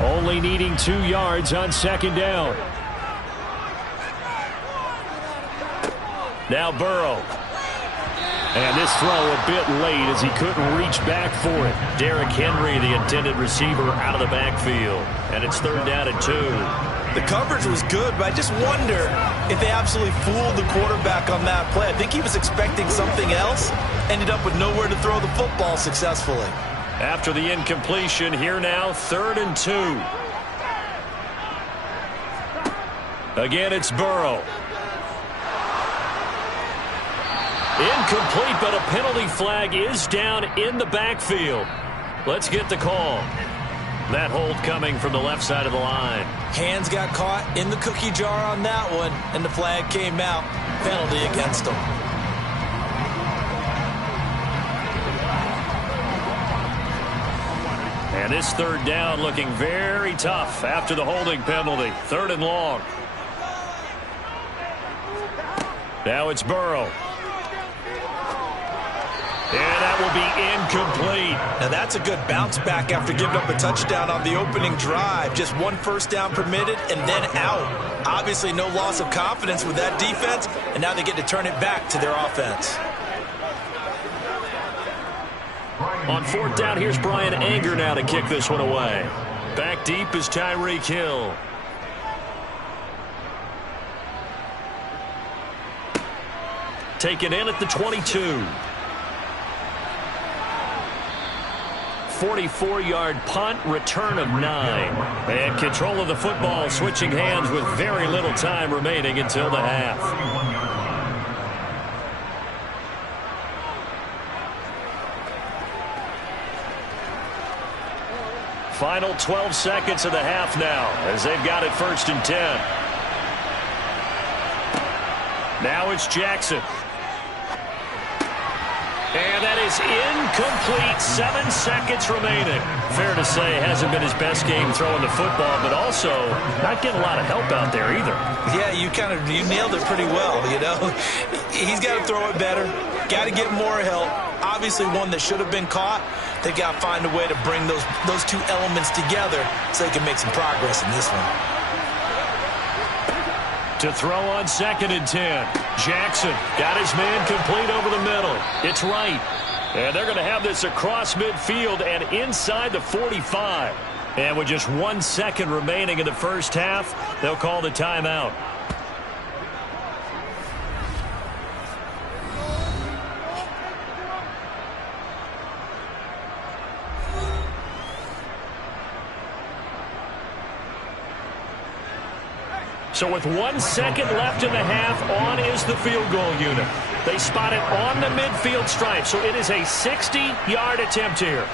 Only needing 2 yards on second down. Now Burrow. And this throw a bit late as he couldn't reach back for it. Derrick Henry, the intended receiver, out of the backfield. And it's 3rd down and 2. The coverage was good, but I just wonder if they absolutely fooled the quarterback on that play. I think he was expecting something else. Ended up with nowhere to throw the football successfully. After the incompletion, here now, 3rd and 2. Again, it's Burrow. Incomplete, but a penalty flag is down in the backfield. Let's get the call. That hold coming from the left side of the line. Hands got caught in the cookie jar on that one, and the flag came out. Penalty against him. And this 3rd down looking very tough after the holding penalty. 3rd and long. Now it's Burrow. And that will be incomplete. Now that's a good bounce back after giving up a touchdown on the opening drive. Just 1 first down permitted and then out. Obviously no loss of confidence with that defense, and now they get to turn it back to their offense. On 4th down, here's Brian Anger now to kick this one away. Back deep is Tyreek Hill. Taken in at the 22. 44-yard punt, return of 9. And control of the football switching hands with very little time remaining until the half. Final 12 seconds of the half now as they've got it 1st and 10. Now it's Jackson. And that is incomplete. 7 seconds remaining. Fair to say, hasn't been his best game throwing the football, but also not getting a lot of help out there either. Yeah, you nailed it pretty well, you know. He's got to throw it better. Got to get more help. Obviously one that should have been caught. They got to find a way to bring those 2 elements together so they can make some progress in this one. To throw on 2nd and 10. Jackson got his man complete over the middle. It's right. And they're going to have this across midfield and inside the 45. And with just 1 second remaining in the first half, they'll call the timeout. So with 1 second left in the half, on is the field goal unit. They spot it on the midfield stripe, so it is a 60-yard attempt here.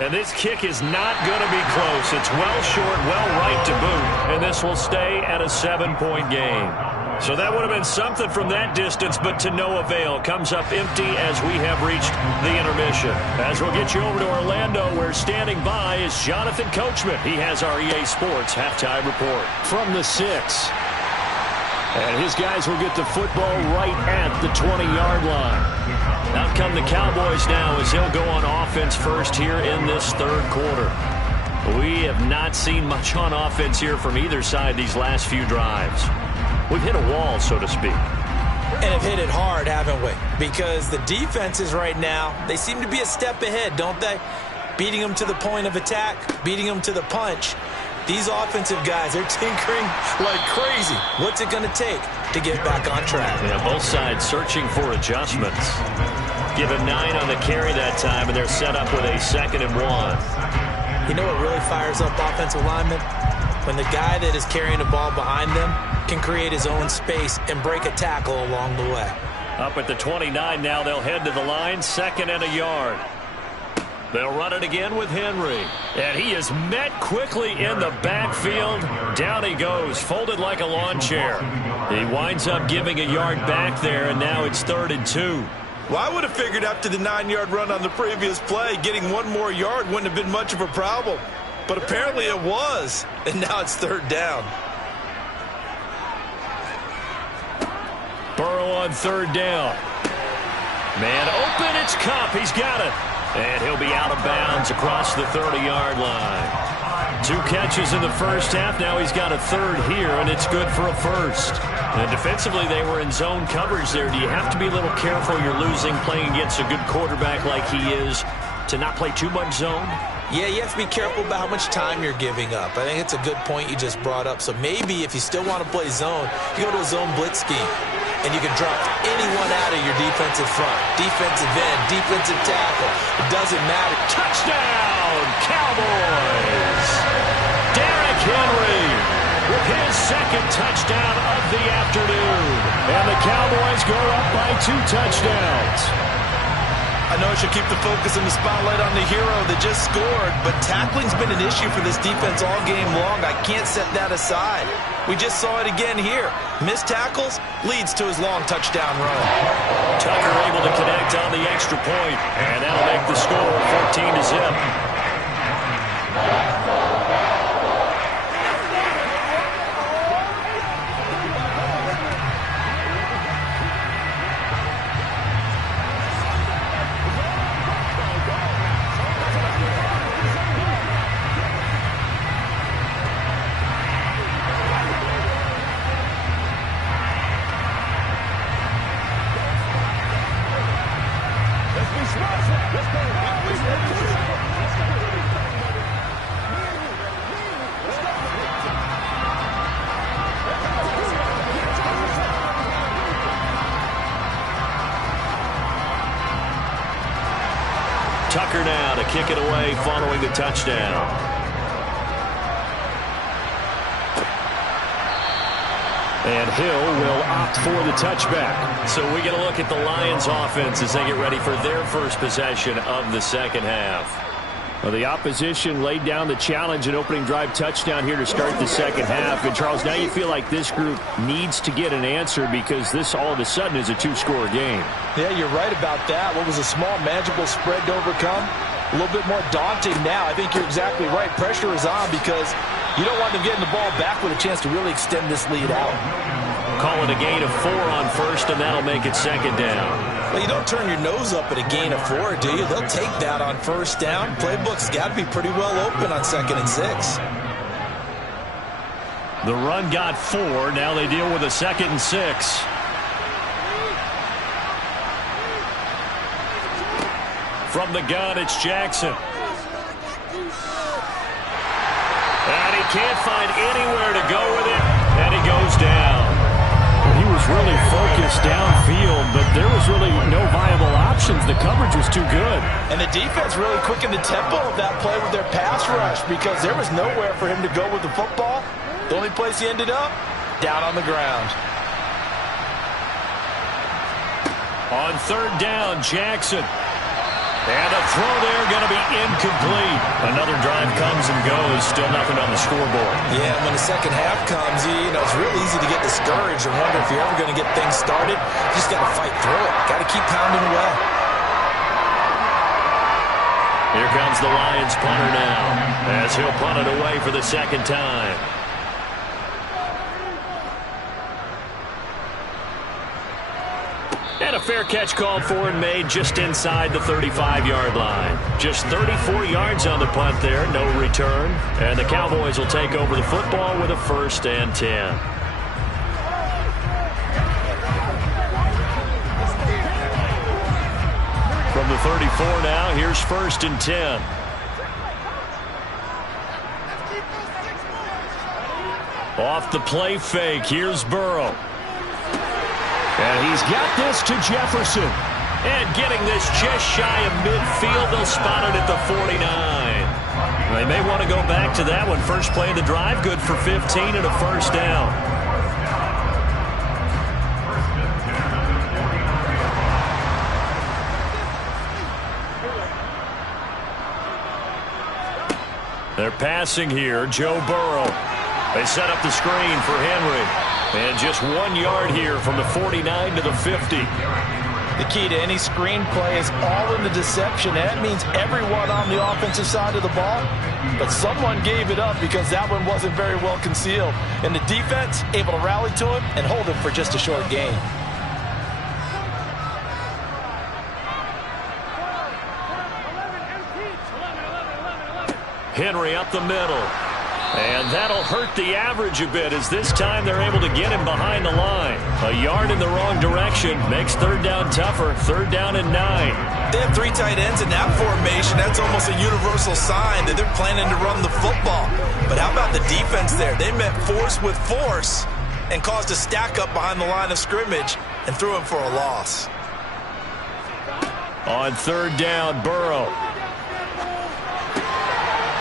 And this kick is not going to be close. It's well short, well right to boot, and this will stay at a 7-point game. So that would have been something from that distance, but to no avail. Comes up empty as we have reached the intermission. As we'll get you over to Orlando, where standing by is Jonathan Coachman. He has our EA Sports halftime report. From the 6. And his guys will get the football right at the 20-yard line. Out come the Cowboys now as he'll go on offense first here in this 3rd quarter. We have not seen much on offense here from either side these last few drives. We've hit a wall, so to speak. And have hit it hard, haven't we? Because the defenses right now, they seem to be a step ahead, don't they? Beating them to the point of attack, beating them to the punch. These offensive guys, they're tinkering like crazy. What's it going to take to get back on track? Yeah, both sides searching for adjustments. Give him 9 on the carry that time, and they're set up with a 2nd and 1. You know what really fires up offensive linemen? When the guy that is carrying the ball behind them can create his own space and break a tackle along the way. Up at the 29 now, they'll head to the line, 2nd and a yard. They'll run it again with Henry. And he is met quickly in the backfield. Down he goes, folded like a lawn chair. He winds up giving a yard back there, and now it's 3rd and 2. Well, I would have figured after the 9-yard run on the previous play, getting 1 more yard wouldn't have been much of a problem. But apparently it was, and now it's 3rd down. Burrow on 3rd down. Man open, it's Kupp. He's got it. And he'll be out of bounds across the 30-yard line. 2 catches in the first half. Now he's got a third here, and it's good for a first. And defensively, they were in zone coverage there. Do you have to be a little careful? You're losing playing against a good quarterback like he is to not play too much zone? Yeah, you have to be careful about how much time you're giving up. I think it's a good point you just brought up. So maybe if you still want to play zone, you go to a zone blitz scheme, and you can drop anyone out of your defensive front. Defensive end, defensive tackle. It doesn't matter. Touchdown, Cowboys! Derrick Henry with his second touchdown of the afternoon. And the Cowboys go up by 2 touchdowns. I know I should keep the focus and the spotlight on the hero that just scored, but tackling's been an issue for this defense all game long. I can't set that aside. We just saw it again here. Missed tackles leads to his long touchdown run. Tucker able to connect on the extra point, and that'll make the score 14-0. Tucker now to kick it away following the touchdown. And Hill will opt for the touchback. So we get a look at the Lions offense as they get ready for their first possession of the second half. Well, the opposition laid down the challenge and opening drive touchdown here to start the second half. And, Charles, now you feel like this group needs to get an answer because this all of a sudden is a 2-score game. Yeah, you're right about that. What was a small, manageable spread to overcome? A little bit more daunting now. I think you're exactly right. Pressure is on because you don't want them getting the ball back with a chance to really extend this lead out. Call it a gain of 4 on first, and that'll make it second down. Well, you don't turn your nose up at a gain of 4, do you? They'll take that on first down. Playbook's got to be pretty well open on 2nd and 6. The run got 4. Now they deal with a 2nd and 6. From the gun, it's Jackson. And he can't find anywhere to go with it, and he goes down. He was really focused downfield, but there was really no viable options. The coverage was too good. And the defense really quickened the tempo of that play with their pass rush because there was nowhere for him to go with the football. The only place he ended up, down on the ground. On 3rd down, Jackson. And a throw there going to be incomplete. Another drive comes and goes. Still nothing on the scoreboard. Yeah, when the second half comes, you know, it's real easy to get discouraged and wonder if you're ever going to get things started. You just got to fight through it. Got to keep pounding away. Here comes the Lions punter now as he'll punt it away for the second time. And a fair catch called for and made just inside the 35-yard line. Just 34 yards on the punt there, no return. And the Cowboys will take over the football with a 1st and 10. From the 34 now, here's 1st and 10. Off the play fake, here's Burrow. And he's got this to Jefferson. And getting this just shy of midfield, they'll spot it at the 49. They may want to go back to that one. First play of the drive, good for 15 and a 1st down. They're passing here, Joe Burrow. They set up the screen for Henry. And just 1 yard here from the 49 to the 50. The key to any screen play is all in the deception. That means everyone on the offensive side of the ball. But someone gave it up because that one wasn't very well concealed. And the defense able to rally to him and hold him for just a short gain. Henry up the middle. And that'll hurt the average a bit as this time they're able to get him behind the line. A yard in the wrong direction makes third down tougher. Third down and 9. They have 3 tight ends in that formation. That's almost a universal sign that they're planning to run the football. But how about the defense there? They met force with force and caused a stack up behind the line of scrimmage and threw him for a loss. On third down, Burrow.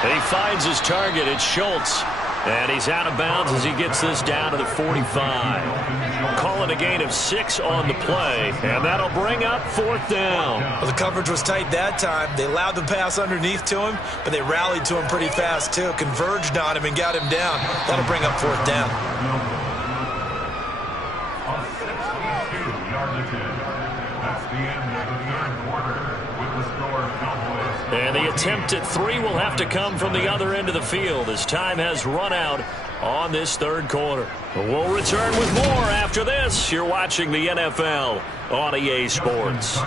He finds his target. It's Schultz. And he's out of bounds as he gets this down to the 45. Calling a gain of 6 on the play. And that'll bring up fourth down. Well, the coverage was tight that time. They allowed the pass underneath to him, but they rallied to him pretty fast, too. Converged on him and got him down. That'll bring up fourth down. And the attempt at 3 will have to come from the other end of the field as time has run out on this third quarter. We'll return with more after this. You're watching the NFL on EA Sports.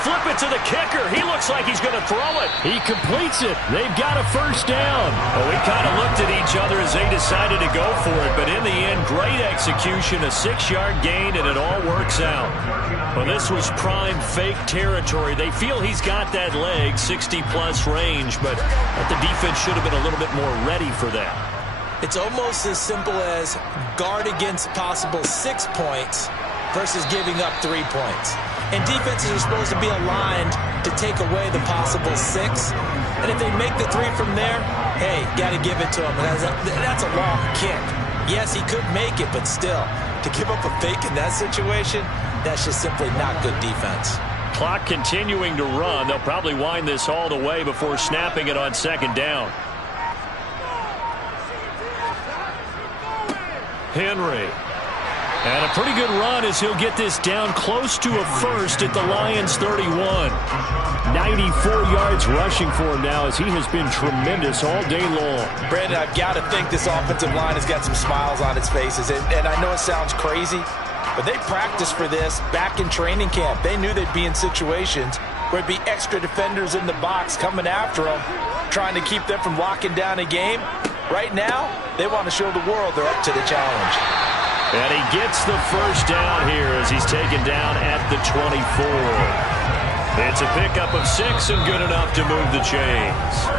Flip it to the kicker. He looks like he's going to throw it. He completes it. They've got a first down. Well, we kind of looked at each other as they decided to go for it, but in the end, great execution, a 6-yard gain, and it all works out. Well, this was prime fake territory. They feel he's got that leg, 60-plus range, but the defense should have been a little bit more ready for that. It's almost as simple as guard against possible 6 points versus giving up 3 points. And defenses are supposed to be aligned to take away the possible 6. And if they make the 3 from there, hey, got to give it to him. That's a long kick. Yes, he could make it, but still, to give up a fake in that situation, that's just simply not good defense. Clock continuing to run. They'll probably wind this all the way before snapping it on second down. Henry. And a pretty good run as he'll get this down close to a first at the Lions' 31. 94 yards rushing for him now as he has been tremendous all day long. Brandon, I've got to think this offensive line has got some smiles on its faces. And I know it sounds crazy, but they practiced for this back in training camp. They knew they'd be in situations where it'd be extra defenders in the box coming after them, trying to keep them from locking down a game. Right now, they want to show the world they're up to the challenge. And he gets the first down here as he's taken down at the 24. It's a pickup of 6 and good enough to move the chains.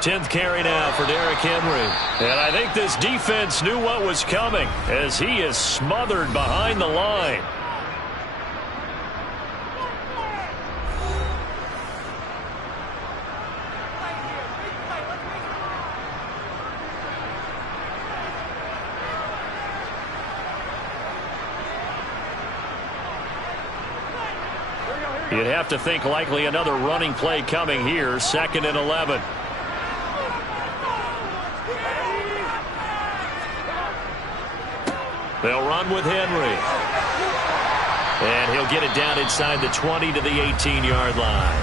Tenth carry now for Derrick Henry. And I think this defense knew what was coming as he is smothered behind the line. You'd have to think likely another running play coming here, 2nd and 11. They'll run with Henry. And he'll get it down inside the 20 to the 18-yard line.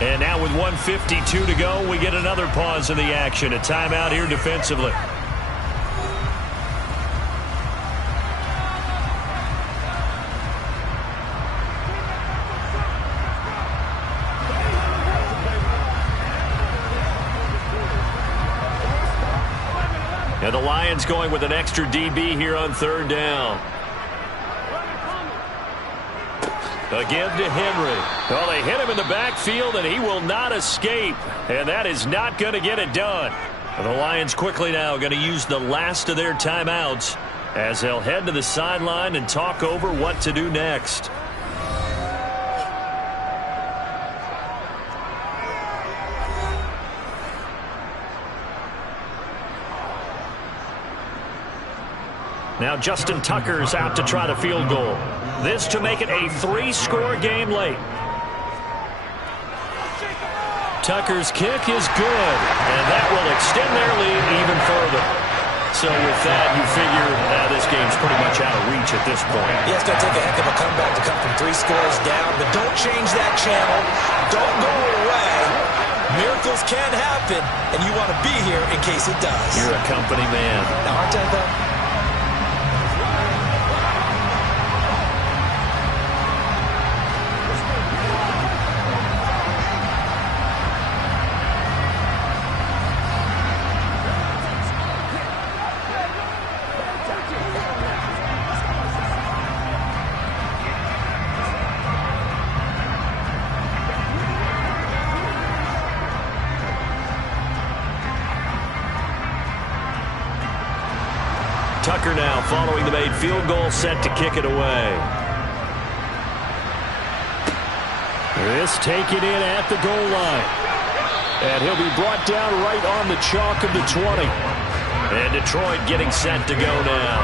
And now with 1:52 to go, we get another pause in the action. A timeout here defensively. And the Lions going with an extra DB here on third down. Again to Henry. Well, they hit him in the backfield, and he will not escape. And that is not going to get it done. And the Lions quickly now going to use the last of their timeouts as they'll head to the sideline and talk over what to do next. Now Justin Tucker's out to try the field goal. This to make it a 3-score game late. Tucker's kick is good, and that will extend their lead even further. So with that, you figure this game's pretty much out of reach at this point. Yeah, it's going to take a heck of a comeback to come from 3 scores down, but don't change that channel. Don't go away. Miracles can happen, and you want to be here in case it does. You're a company man. Now, aren't I, though? Tucker now following the made field goal, set to kick it away. This taken in at the goal line. And he'll be brought down right on the chalk of the 20. And Detroit getting set to go now.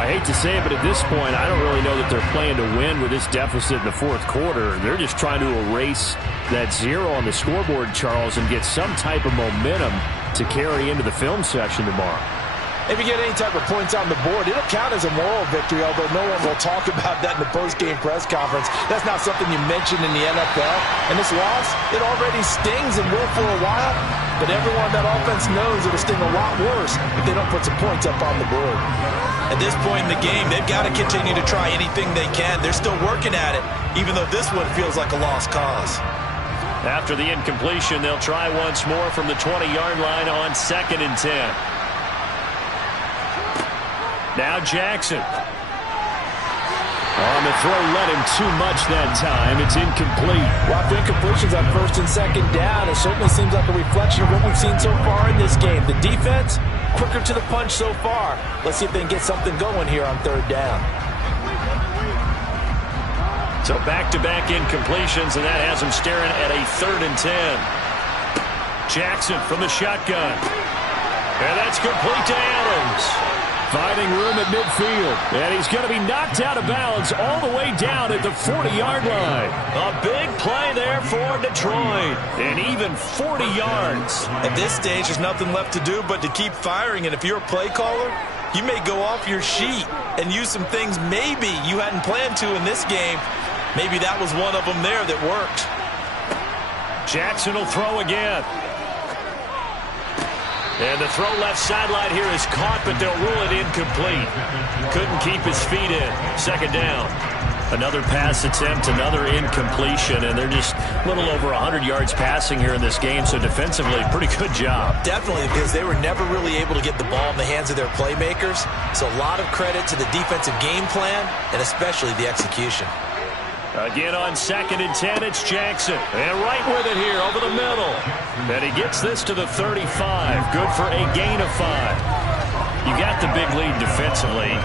I hate to say it, but at this point, I don't really know that they're playing to win with this deficit in the fourth quarter. They're just trying to erase that 0 on the scoreboard, Charles, and get some type of momentum to carry into the film session tomorrow. If you get any type of points on the board, it'll count as a moral victory, although no one will talk about that in the post-game press conference. That's not something you mention in the NFL. And this loss, it already stings and will for a while, but everyone on that offense knows it'll sting a lot worse if they don't put some points up on the board. At this point in the game, they've got to continue to try anything they can. They're still working at it, even though this one feels like a lost cause. After the incompletion, they'll try once more from the 20-yard line on 2nd and 10. Now Jackson. On the throw, let him too much that time. It's incomplete. Well, after incompletions on 1st and 2nd down, it certainly seems like a reflection of what we've seen so far in this game. The defense, quicker to the punch so far. Let's see if they can get something going here on 3rd down. So back-to-back incompletions, and that has them staring at a 3rd and 10. Jackson from the shotgun. And that's complete to Adams. Finding room at midfield. And he's going to be knocked out of bounds all the way down at the 40-yard line. A big play there for Detroit. And even 40 yards. At this stage, there's nothing left to do but to keep firing. And if you're a play caller, you may go off your sheet and use some things maybe you hadn't planned to in this game. Maybe that was one of them there that worked. Jackson will throw again. And the throw left sideline here is caught, but they'll rule it incomplete. Couldn't keep his feet in. 2nd down. Another pass attempt, another incompletion, and they're just a little over 100 yards passing here in this game, so defensively, pretty good job. Definitely, because they were never really able to get the ball in the hands of their playmakers. So a lot of credit to the defensive game plan, and especially the execution. Again on 2nd and 10, it's Jackson. And right with it here over the middle. And he gets this to the 35. Good for a gain of 5. You got the big lead defensively.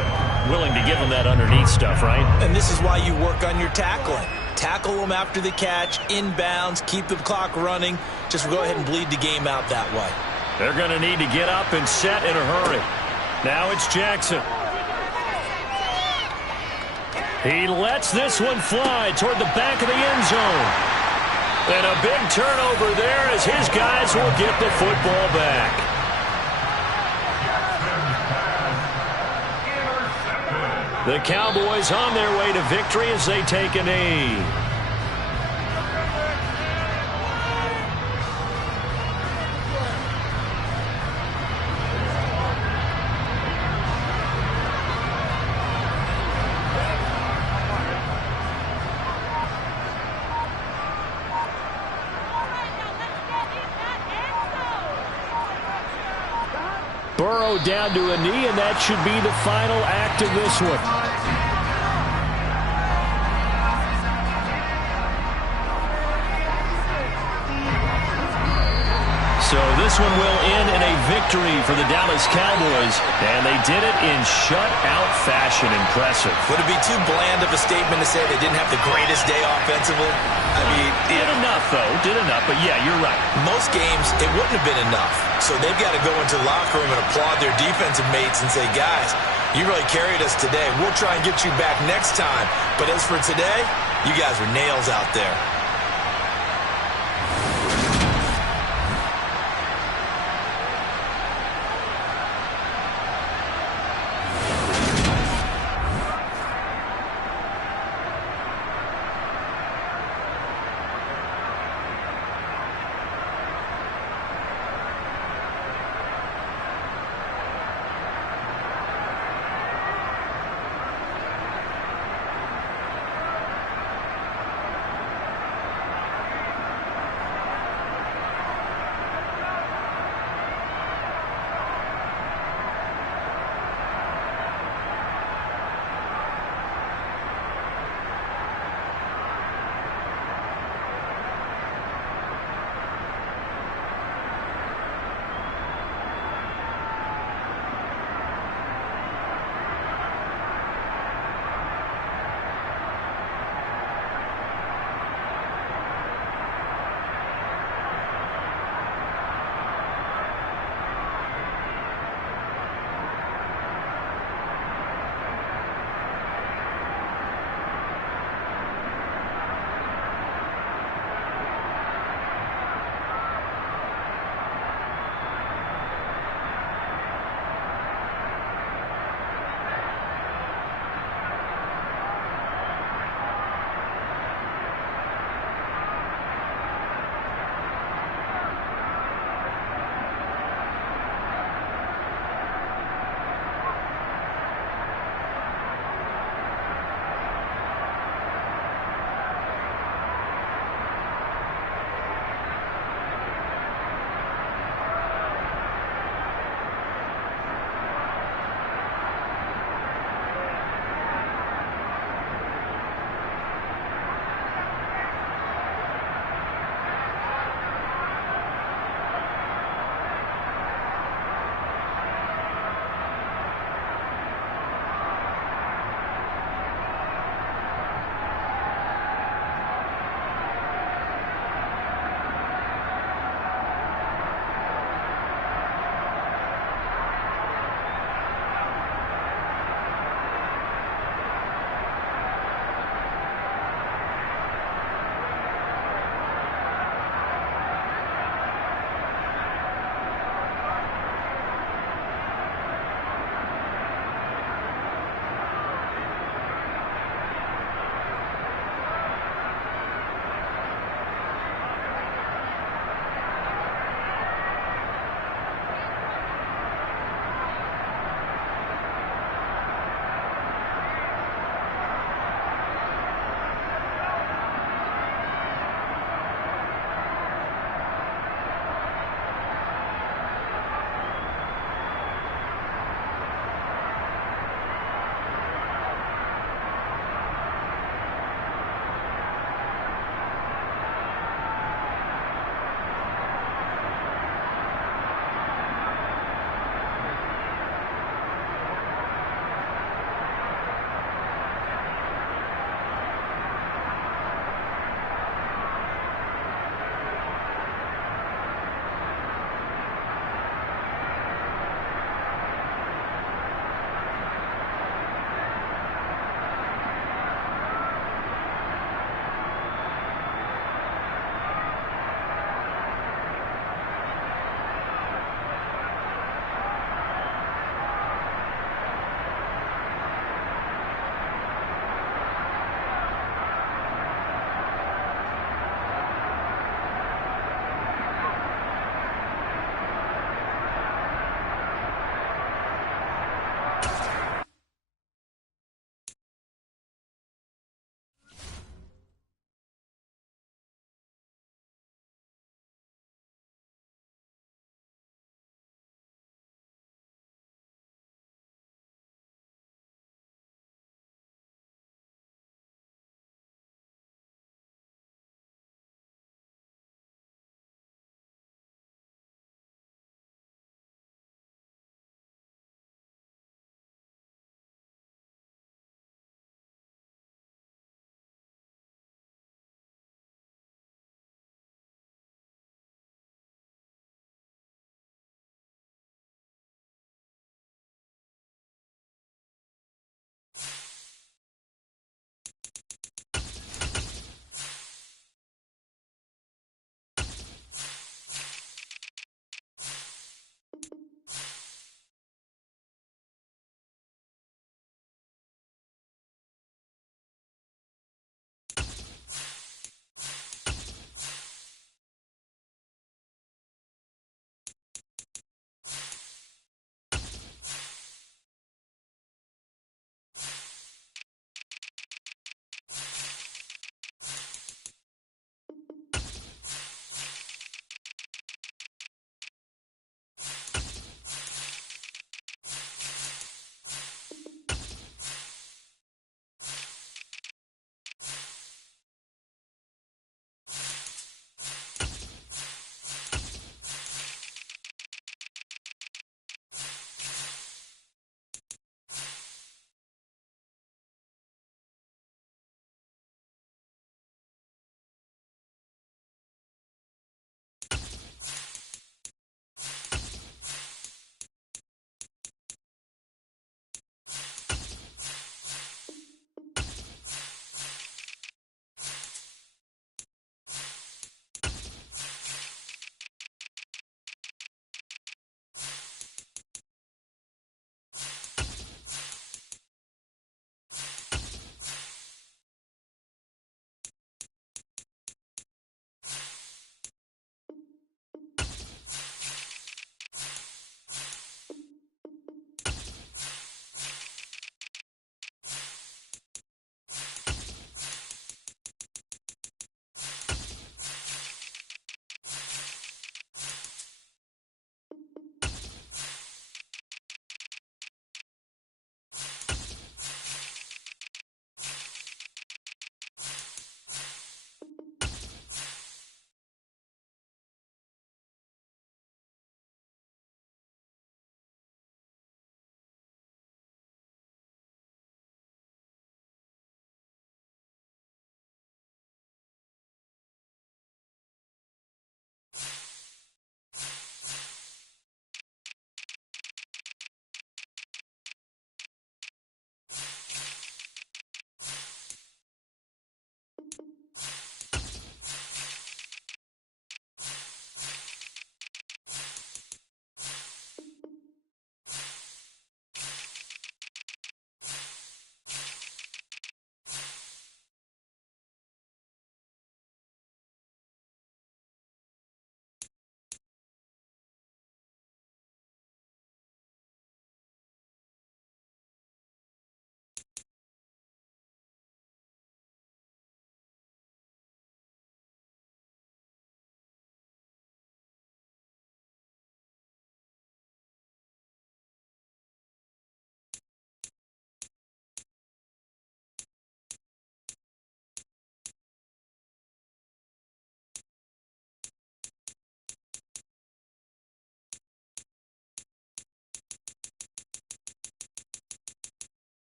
Willing to give them that underneath stuff, right? And this is why you work on your tackling. Tackle them after the catch, inbounds, keep the clock running. Just go ahead and bleed the game out that way. They're going to need to get up and set in a hurry. Now it's Jackson. He lets this one fly toward the back of the end zone. And a big turnover there as his guys will get the football back. The Cowboys on their way to victory as they take a knee. Burrow down to a knee, and that should be the final act of this one. So this one will end in a victory for the Dallas Cowboys, and they did it in shutout fashion. Impressive. Would it be too bland of a statement to say they didn't have the greatest day offensively? I mean, did enough, though. Did enough, but yeah, you're right. Most games, it wouldn't have been enough. So they've got to go into the locker room and applaud their defensive mates and say, guys, you really carried us today. We'll try and get you back next time. But as for today, you guys were nails out there.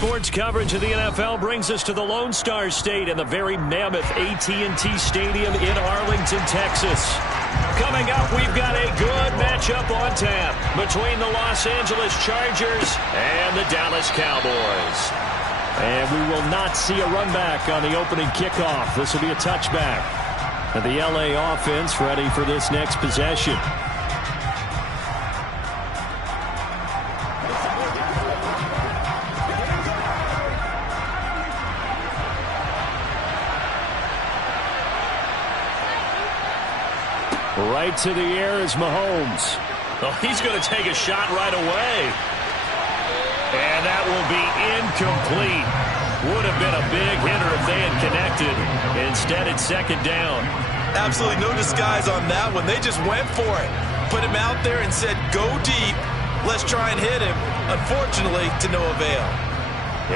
Sports coverage of the NFL brings us to the Lone Star State and the very mammoth AT&T Stadium in Arlington, Texas. Coming up, we've got a good matchup on tap between the Los Angeles Chargers and the Dallas Cowboys. And we will not see a run back on the opening kickoff. This will be a touchback. And the LA offense ready for this next possession. Right to the air is Mahomes. Oh, he's going to take a shot right away. And that will be incomplete. Would have been a big hitter if they had connected. Instead, it's second down. Absolutely no disguise on that one. They just went for it. Put him out there and said, go deep. Let's try and hit him. Unfortunately, to no avail.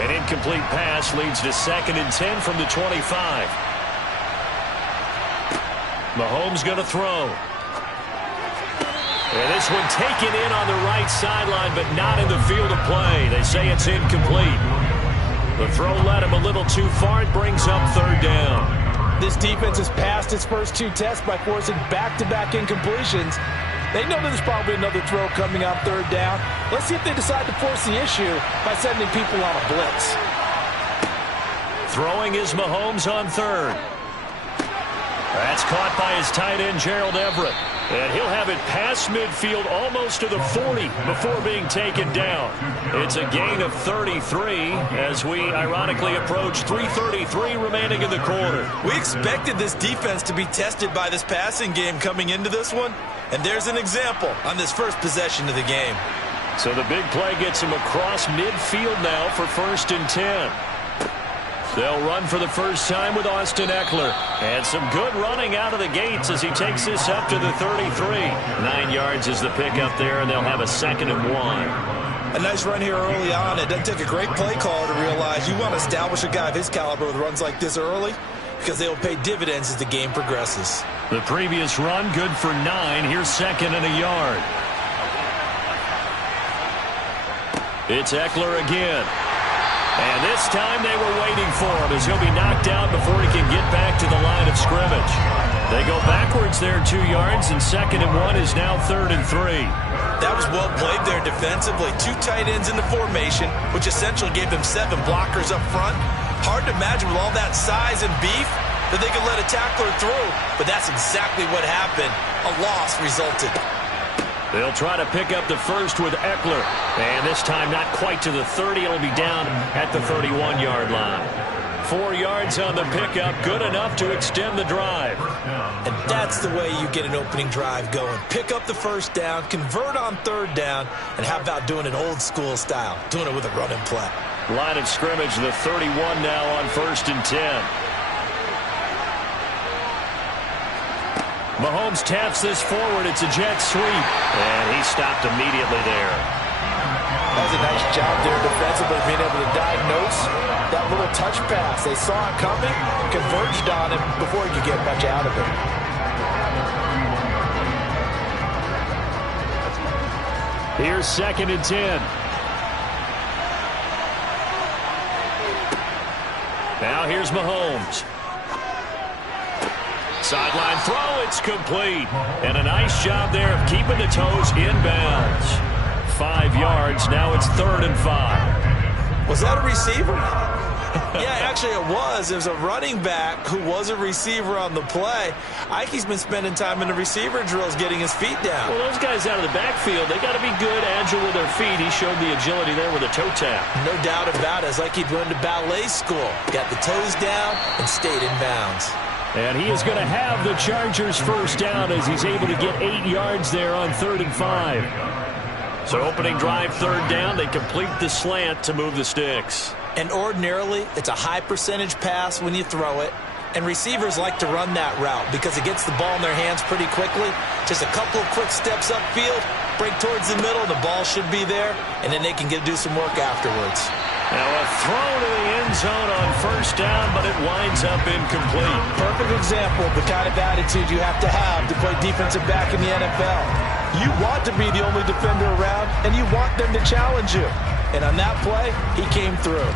An incomplete pass leads to 2nd and 10 from the 25. Mahomes going to throw. And this one taken in on the right sideline, but not in the field of play. They say it's incomplete. The throw led him a little too far. It brings up 3rd down. This defense has passed its first 2 tests by forcing back-to-back incompletions. They know there's probably another throw coming on 3rd down. Let's see if they decide to force the issue by sending people on a blitz. Throwing is Mahomes on 3rd. That's caught by his tight end, Gerald Everett. And he'll have it past midfield almost to the 40 before being taken down. It's a gain of 33 as we ironically approach 3:33 remaining in the quarter. We expected this defense to be tested by this passing game coming into this one. And there's an example on this first possession of the game. So the big play gets him across midfield now for 1st and 10. They'll run for the first time with Austin Eckler. And some good running out of the gates as he takes this up to the 33. 9 yards is the pickup there, and they'll have a 2nd and 1. A nice run here early on. It doesn't take a great play caller to realize you want to establish a guy of his caliber with runs like this early because they will pay dividends as the game progresses. The previous run, good for 9. Here's 2nd and a yard. It's Eckler again. And this time they were waiting for him as he'll be knocked out before he can get back to the line of scrimmage. They go backwards there 2 yards, and 2nd and 1 is now 3rd and 3. That was well played there defensively. 2 tight ends in the formation, which essentially gave them 7 blockers up front. Hard to imagine with all that size and beef that they could let a tackler through, but that's exactly what happened. A loss resulted. They'll try to pick up the first with Eckler. And this time not quite to the 30. It'll be down at the 31-yard line. 4 yards on the pickup. Good enough to extend the drive. And that's the way you get an opening drive going. Pick up the first down, convert on 3rd down, and how about doing it old school style? Doing it with a running play. Line of scrimmage, the 31 now on 1st and 10. Mahomes taps this forward. It's a jet sweep. And he stopped immediately there. That was a nice job there defensively, being able to diagnose that little touch pass. They saw it coming, converged on him before he could get much out of it. Here's 2nd and 10. Now here's Mahomes. Sideline throw, it's complete. And a nice job there of keeping the toes inbounds. 5 yards, now it's 3rd and 5. Was that a receiver? Yeah, actually it was. There's a running back who was a receiver on the play. Ike's been spending time in the receiver drills getting his feet down. Well, those guys out of the backfield, they got to be good, agile with their feet. He showed the agility there with a toe tap. No doubt about it. It's like he'd gone to ballet school. Got the toes down and stayed in bounds. And he is going to have the Chargers first down as he's able to get 8 yards there on 3rd and 5. So opening drive, 3rd down. They complete the slant to move the sticks. And ordinarily, it's a high percentage pass when you throw it. And receivers like to run that route because it gets the ball in their hands pretty quickly. Just a couple of quick steps upfield, break towards the middle, the ball should be there, and then they can do some work afterwards. Now a throw to the end zone on 1st down, but it winds up incomplete. Perfect example of the kind of attitude you have to play defensive back in the NFL. You want to be the only defender around, and you want them to challenge you. And on that play, he came through.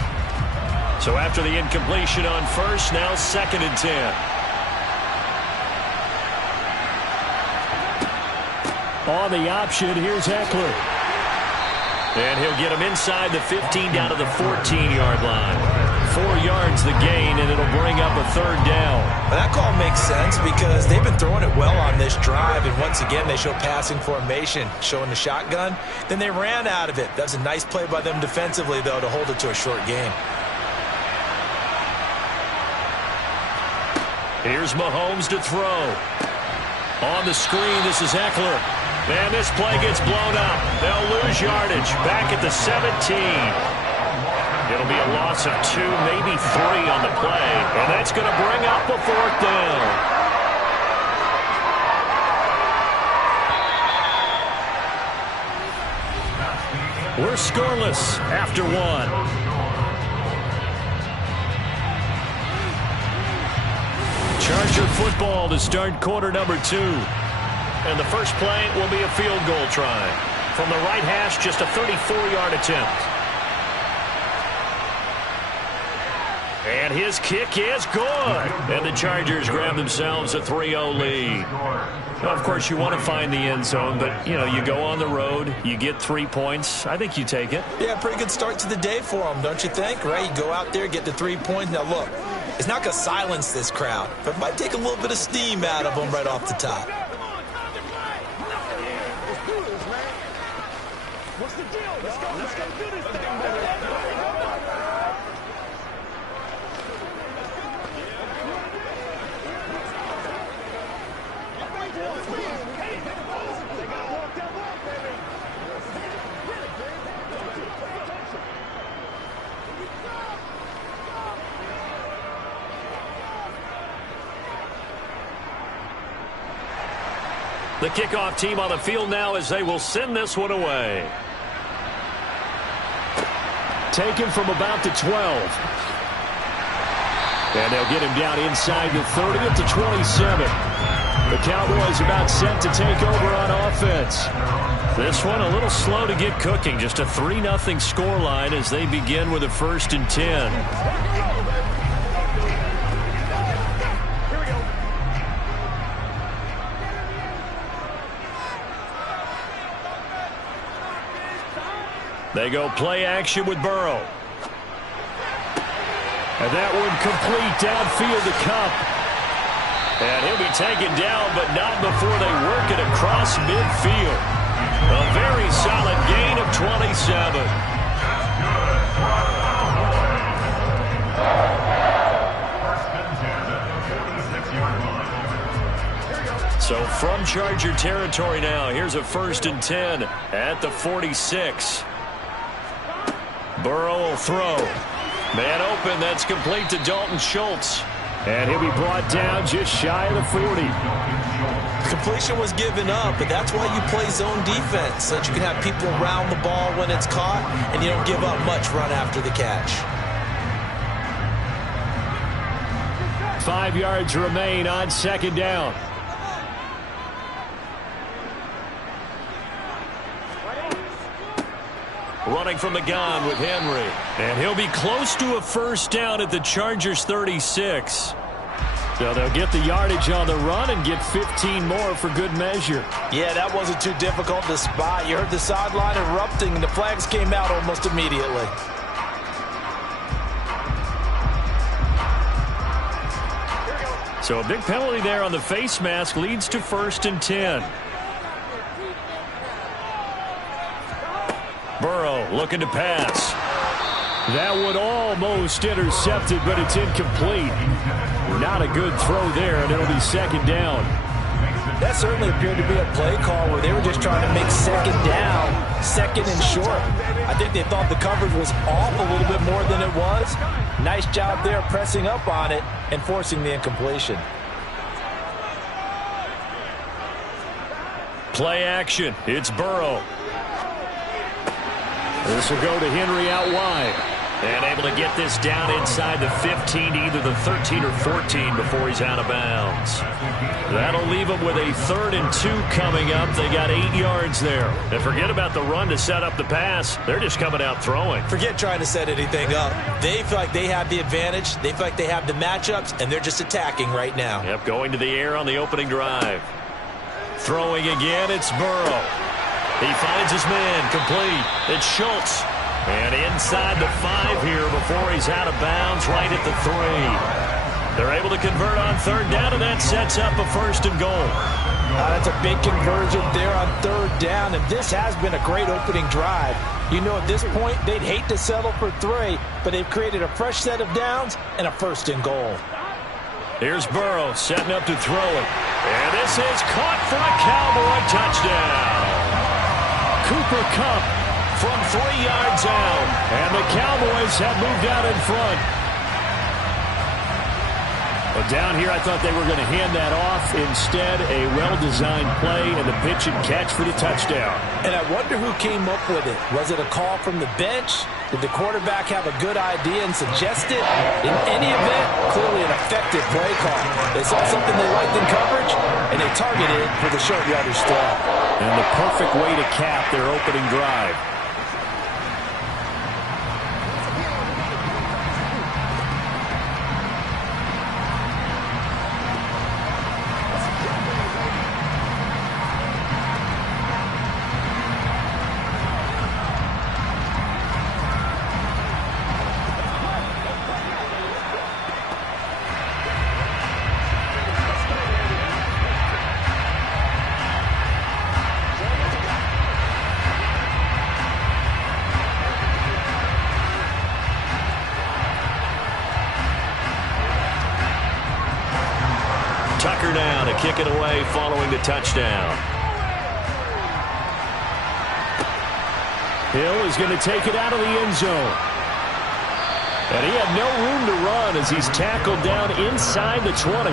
So after the incompletion on first, now 2nd and 10. On the option, here's Ekeler. And he'll get him inside the 15 down to the 14-yard line. 4 yards the gain, and it'll bring up a 3rd down. Well, that call makes sense because they've been throwing it well on this drive, and once again they show passing formation, showing the shotgun. Then they ran out of it. That's a nice play by them defensively, though, to hold it to a short game. Here's Mahomes to throw. On the screen, this is Ekeler. And this play gets blown up. They'll lose yardage. Back at the 17. It'll be a loss of 2, maybe 3 on the play. And that's going to bring up a 4th down. We're scoreless after 1. Charger football to start quarter number 2. And the first play will be a field goal try. From the right hash, just a 34-yard attempt. And his kick is good. And the Chargers grab themselves a 3-0 lead. Now, of course, you want to find the end zone, but, you know, you go on the road, you get 3 points. I think you take it. Yeah, pretty good start to the day for them, don't you think? Right? You go out there, get the 3 points. Now, look, it's not going to silence this crowd, but it might take a little bit of steam out of them right off the top. What's the deal? Let's go do this thing. The kickoff team on the field now as they will send this one away. Taken from about the 12. And they'll get him down inside the 30 at the 27. The Cowboys about set to take over on offense. This one a little slow to get cooking. Just a 3-0 scoreline as they begin with a 1st and 10. They go play action with Burrow. And that one complete downfield to Kupp. And he'll be taken down, but not before they work it across midfield. A very solid gain of 27. So from Charger territory now, here's a 1st and 10 at the 46. Burrow will throw. Man open, that's complete to Dalton Schultz. And he'll be brought down just shy of the 40. Completion was given up, but that's why you play zone defense, so that you can have people around the ball when it's caught, and you don't give up much run after the catch. 5 yards remain on 2nd down. Running from the gun with Henry. And he'll be close to a 1st down at the Chargers 36. So they'll get the yardage on the run and get 15 more for good measure. Yeah, that wasn't too difficult to spot. You heard the sideline erupting, and the flags came out almost immediately. So a big penalty there on the face mask leads to 1st and 10. Burrow looking to pass. That one almost intercepted, but it's incomplete. Not a good throw there, and it'll be 2nd down. That certainly appeared to be a play call where they were just trying to make 2nd down, 2nd and short. I think they thought the coverage was off a little bit more than it was. Nice job there pressing up on it and forcing the incompletion. Play action. It's Burrow. This will go to Henry out wide. And able to get this down inside the 15 to either the 13 or 14 before he's out of bounds. That'll leave him with a 3rd and 2 coming up. They got 8 yards there. And forget about the run to set up the pass. They're just coming out throwing. Forget trying to set anything up. They feel like they have the advantage. They feel like they have the matchups, and they're just attacking right now. Yep, going to the air on the opening drive. Throwing again, it's Burrow. He finds his man, complete. It's Schultz. And inside the 5 here before he's out of bounds, right at the 3. They're able to convert on 3rd down, and that sets up a 1st and goal. That's a big conversion there on 3rd down, and this has been a great opening drive. You know, at this point, they'd hate to settle for 3, but they've created a fresh set of downs and a 1st and goal. Here's Burrow setting up to throw it. And this is caught for a Cowboy touchdown. Cooper Kupp from 3 yards out, and the Cowboys have moved out in front. But down here, I thought they were going to hand that off. Instead, a well-designed play and the pitch and catch for the touchdown. And I wonder who came up with it. Was it a call from the bench? Did the quarterback have a good idea and suggest it? In any event, clearly an effective play call. They saw something they liked in coverage, and they targeted it for the short yardage throw. And the perfect way to cap their opening drive. Tucker down to kick it away following the touchdown. Hill is going to take it out of the end zone. And he had no room to run as he's tackled down inside the 20.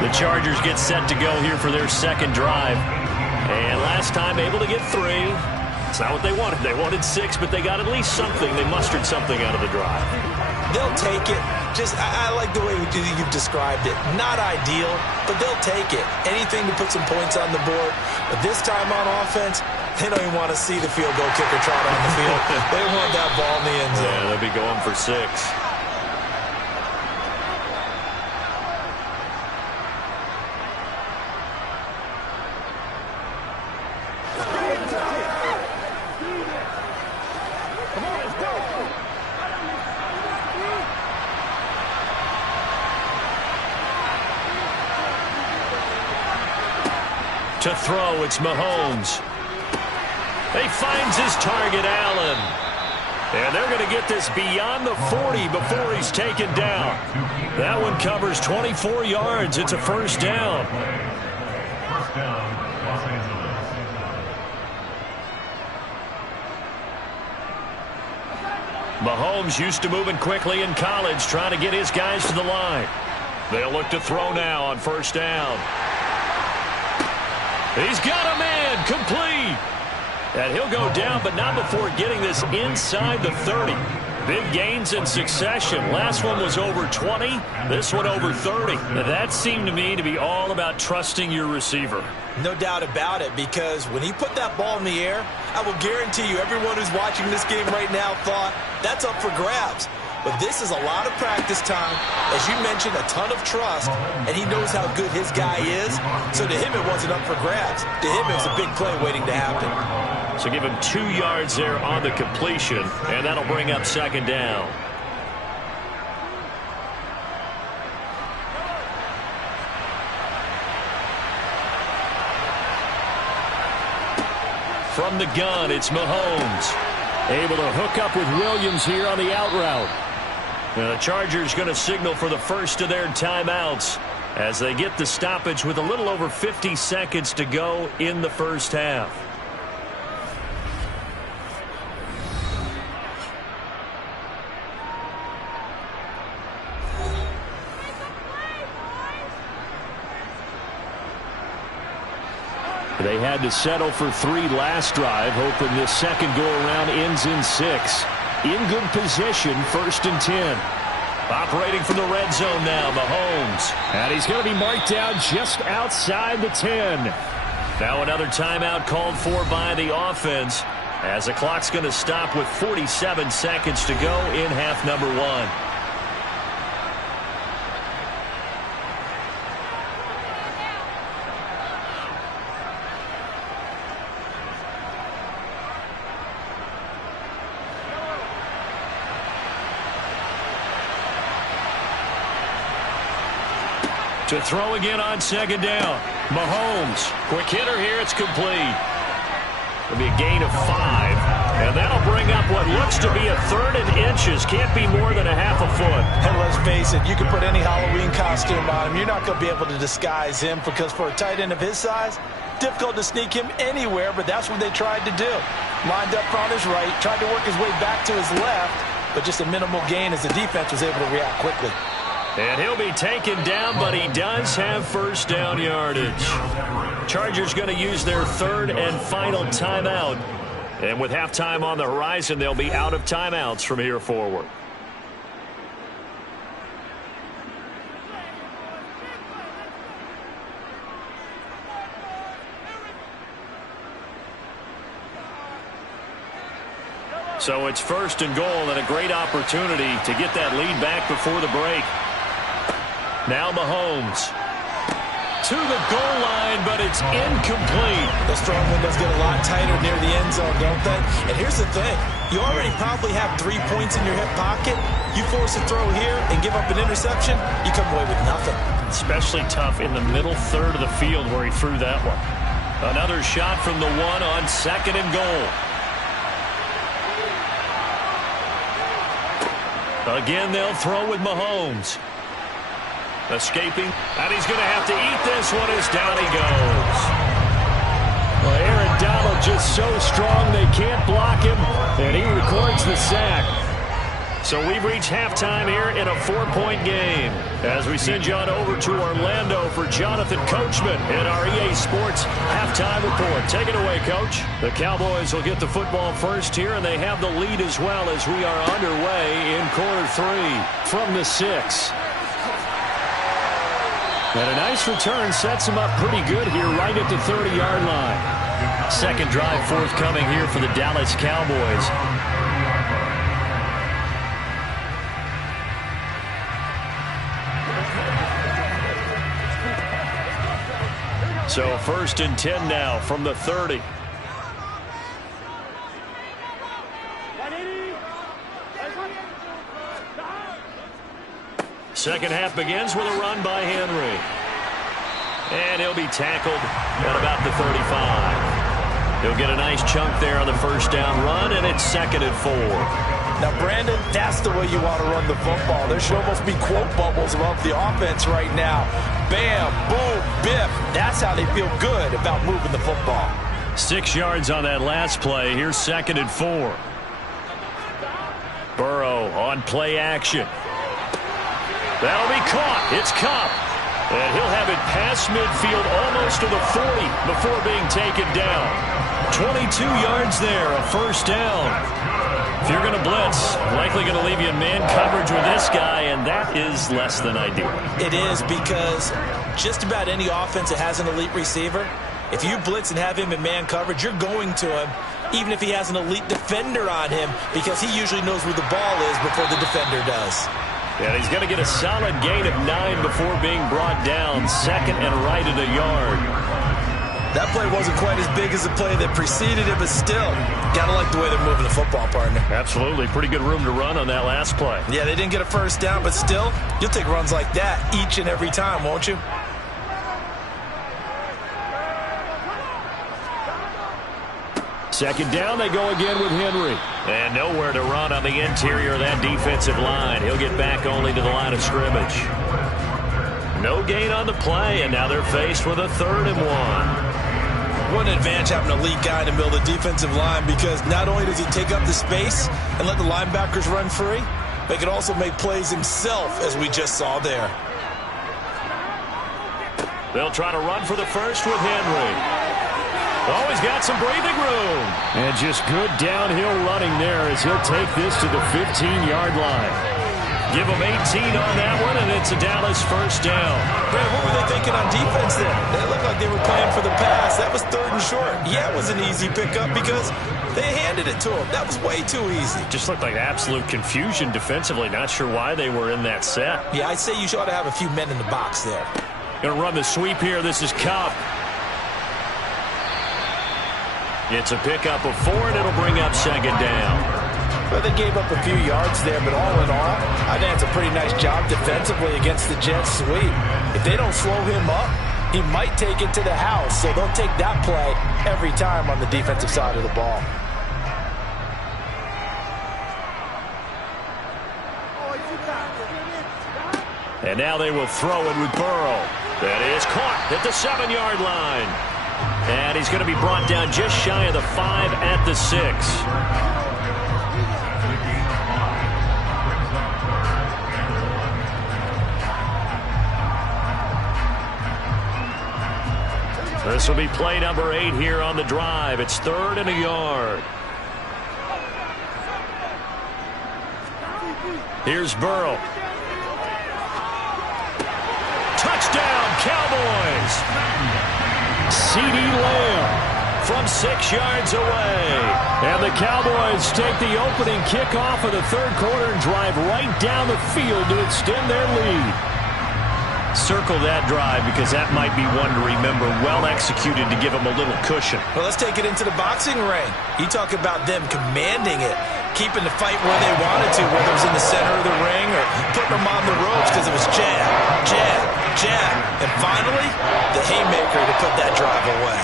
The Chargers get set to go here for their 2nd drive. And last time able to get 3. It's not what they wanted. They wanted 6, but they got at least something. They mustered something out of the drive. They'll take it. I like the way you've described it. Not ideal, but they'll take it. Anything to put some points on the board. But this time on offense, they don't even want to see the field goal kicker trot on the field. They want that ball in the end zone. Yeah, they'll be going for 6. To throw, it's Mahomes. He finds his target, Allen. And they're going to get this beyond the 40 before he's taken down. That one covers 24 yards. It's a 1st down. Mahomes used to moving quickly in college, trying to get his guys to the line. They'll look to throw now on 1st down. He's got a man, complete. And he'll go down, but not before getting this inside the 30. Big gains in succession. Last one was over 20. This one over 30. Now that seemed to me to be all about trusting your receiver. No doubt about it, because when he put that ball in the air, I will guarantee you everyone who's watching this game right now thought that's up for grabs. But this is a lot of practice time. As you mentioned, a ton of trust, and he knows how good his guy is. So to him, it wasn't up for grabs. To him, it was a big play waiting to happen. So give him 2 yards there on the completion, and that'll bring up 2nd down. From the gun, it's Mahomes. Able to hook up with Williams here on the out route. Now the Chargers going to signal for the first of their timeouts as they get the stoppage with a little over 50 seconds to go in the 1st half. They had to settle for 3 last drive, hoping this second go-around ends in 6. in good position, 1st and 10. Operating from the red zone now, Mahomes. And he's going to be marked down just outside the 10. Now another timeout called for by the offense, as the clock's going to stop with 47 seconds to go in half number 1. To throw again on 2nd down. Mahomes. Quick hitter here. It's complete. It'll be a gain of 5. And that'll bring up what looks to be a 3rd and inches. Can't be more than a half a foot. And let's face it, you can put any Halloween costume on him. You're not going to be able to disguise him because for a tight end of his size, difficult to sneak him anywhere, but that's what they tried to do. Lined up on his right, tried to work his way back to his left, but just a minimal gain as the defense was able to react quickly. And he'll be taken down, but he does have 1st down yardage. Chargers going to use their 3rd and final timeout. And with halftime on the horizon, they'll be out of timeouts from here forward. So it's 1st and goal and a great opportunity to get that lead back before the break. Now Mahomes to the goal line, but it's incomplete. Those throwing windows get a lot tighter near the end zone, don't they? And here's the thing. You already probably have 3 points in your hip pocket. You force a throw here and give up an interception, you come away with nothing. Especially tough in the middle 3rd of the field where he threw that one. Another shot from the 1 on 2nd and goal. Again, they'll throw with Mahomes. Escaping, and he's going to have to eat this one as down he goes. Well, Aaron Donald just so strong they can't block him, and he records the sack. So we've reached halftime here in a 4-point game. As we send you on over to Orlando for Jonathan Coachman in our EA Sports halftime report. Take it away, Coach. The Cowboys will get the football first here, and they have the lead as well as we are underway in quarter 3 from the 6. And a nice return sets him up pretty good here right at the 30-yard line. Second drive forthcoming here for the Dallas Cowboys. So 1st and 10 now from the 30. Second half begins with a run by Henry. And he'll be tackled at about the 35. He'll get a nice chunk there on the 1st down run, and it's 2nd and 4. Now, Brandon, that's the way you want to run the football. There should almost be quote bubbles above the offense right now. Bam, boom, biff. That's how they feel good about moving the football. 6 yards on that last play. Here's 2nd and 4. Burrow on play action. That'll be caught. It's Kupp. And he'll have it past midfield almost to the 40 before being taken down. 22 yards there, a 1st down. If you're going to blitz, likely going to leave you in man coverage with this guy, and that is less than ideal. It is, because just about any offense that has an elite receiver, if you blitz and have him in man coverage, you're going to him, even if he has an elite defender on him, because he usually knows where the ball is before the defender does. And he's going to get a solid gain of 9 before being brought down. 2nd and right at a yard. That play wasn't quite as big as the play that preceded it, but still, got to like the way they're moving the football, partner. Absolutely. Pretty good room to run on that last play. Yeah, they didn't get a 1st down, but still, you'll take runs like that each and every time, won't you? Second down, they go again with Henry. And nowhere to run on the interior of that defensive line. He'll get back only to the line of scrimmage. No gain on the play, and now they're faced with a 3rd and 1. What an advantage having a elite guy in the middle of the defensive line, because not only does he take up the space and let the linebackers run free, but he can also make plays himself, as we just saw there. They'll try to run for the 1st with Henry. Oh, he's got some breathing room. And just good downhill running there as he'll take this to the 15-yard line. Give him 18 on that one, and it's a Dallas first down. Brad, what were they thinking on defense there? They looked like they were playing for the pass. That was 3rd and short. Yeah, it was an easy pickup because they handed it to him. That was way too easy. Just looked like absolute confusion defensively. Not sure why they were in that set. Yeah, I'd say you ought to have a few men in the box there. Going to run the sweep here. This is Kupp. It's a pickup of 4, and it'll bring up 2nd down. Well, they gave up a few yards there, but all in all, I think it's a pretty nice job defensively against the Jets sweep. If they don't slow him up, he might take it to the house, so they'll take that play every time on the defensive side of the ball. And now they will throw it with Burrow. That is caught at the 7-yard line. And he's going to be brought down just shy of the 5 at the 6. This will be play number 8 here on the drive. It's 3rd and a yard. Here's Burrow. Touchdown, Cowboys! CeeDee Lamb from 6 yards away. And the Cowboys take the opening kickoff of the 3rd quarter and drive right down the field to extend their lead. Circle that drive because that might be one to remember. Well executed to give them a little cushion. Well, let's take it into the boxing ring. You talk about them commanding it, keeping the fight where they wanted to, whether it was in the center of the ring or putting them on the ropes because it was jab, jab, jab. And finally, the haymaker to put that drive away.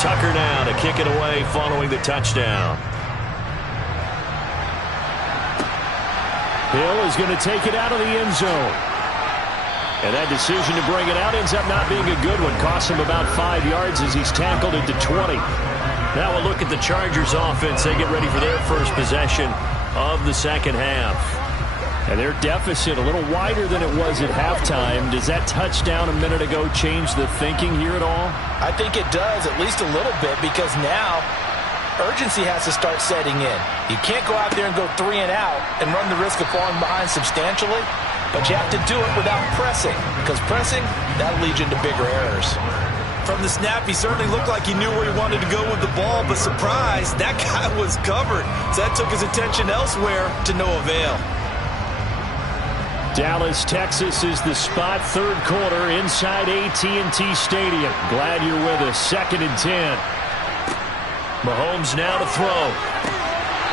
Tucker now to kick it away following the touchdown. Hill is going to take it out of the end zone. And that decision to bring it out ends up not being a good one. Costs him about 5 yards as he's tackled at the 20. Now we'll look at the Chargers offense. They get ready for their first possession of the second half. And their deficit a little wider than it was at halftime. Does that touchdown a minute ago change the thinking here at all? I think it does, at least a little bit, because now urgency has to start setting in. You can't go out there and go 3 and out and run the risk of falling behind substantially, but you have to do it without pressing, because pressing, that leads you into bigger errors. From the snap, he certainly looked like he knew where he wanted to go with the ball, but surprise, that guy was covered. So that took his attention elsewhere to no avail. Dallas, Texas is the spot. 3rd quarter inside AT&T Stadium. Glad you're with us. 2nd and 10. Mahomes now to throw.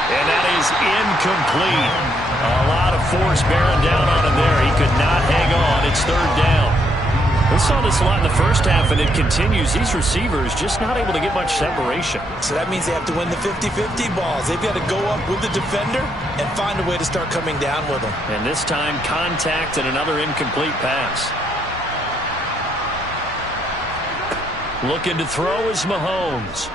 And that is incomplete. A lot of force bearing down on him there. He could not hang on. It's 3rd down. We saw this a lot in the first half, and it continues. These receivers just not able to get much separation. So that means they have to win the 50-50 balls. They've got to go up with the defender and find a way to start coming down with them. And this time, contact and another incomplete pass. Looking to throw is Mahomes.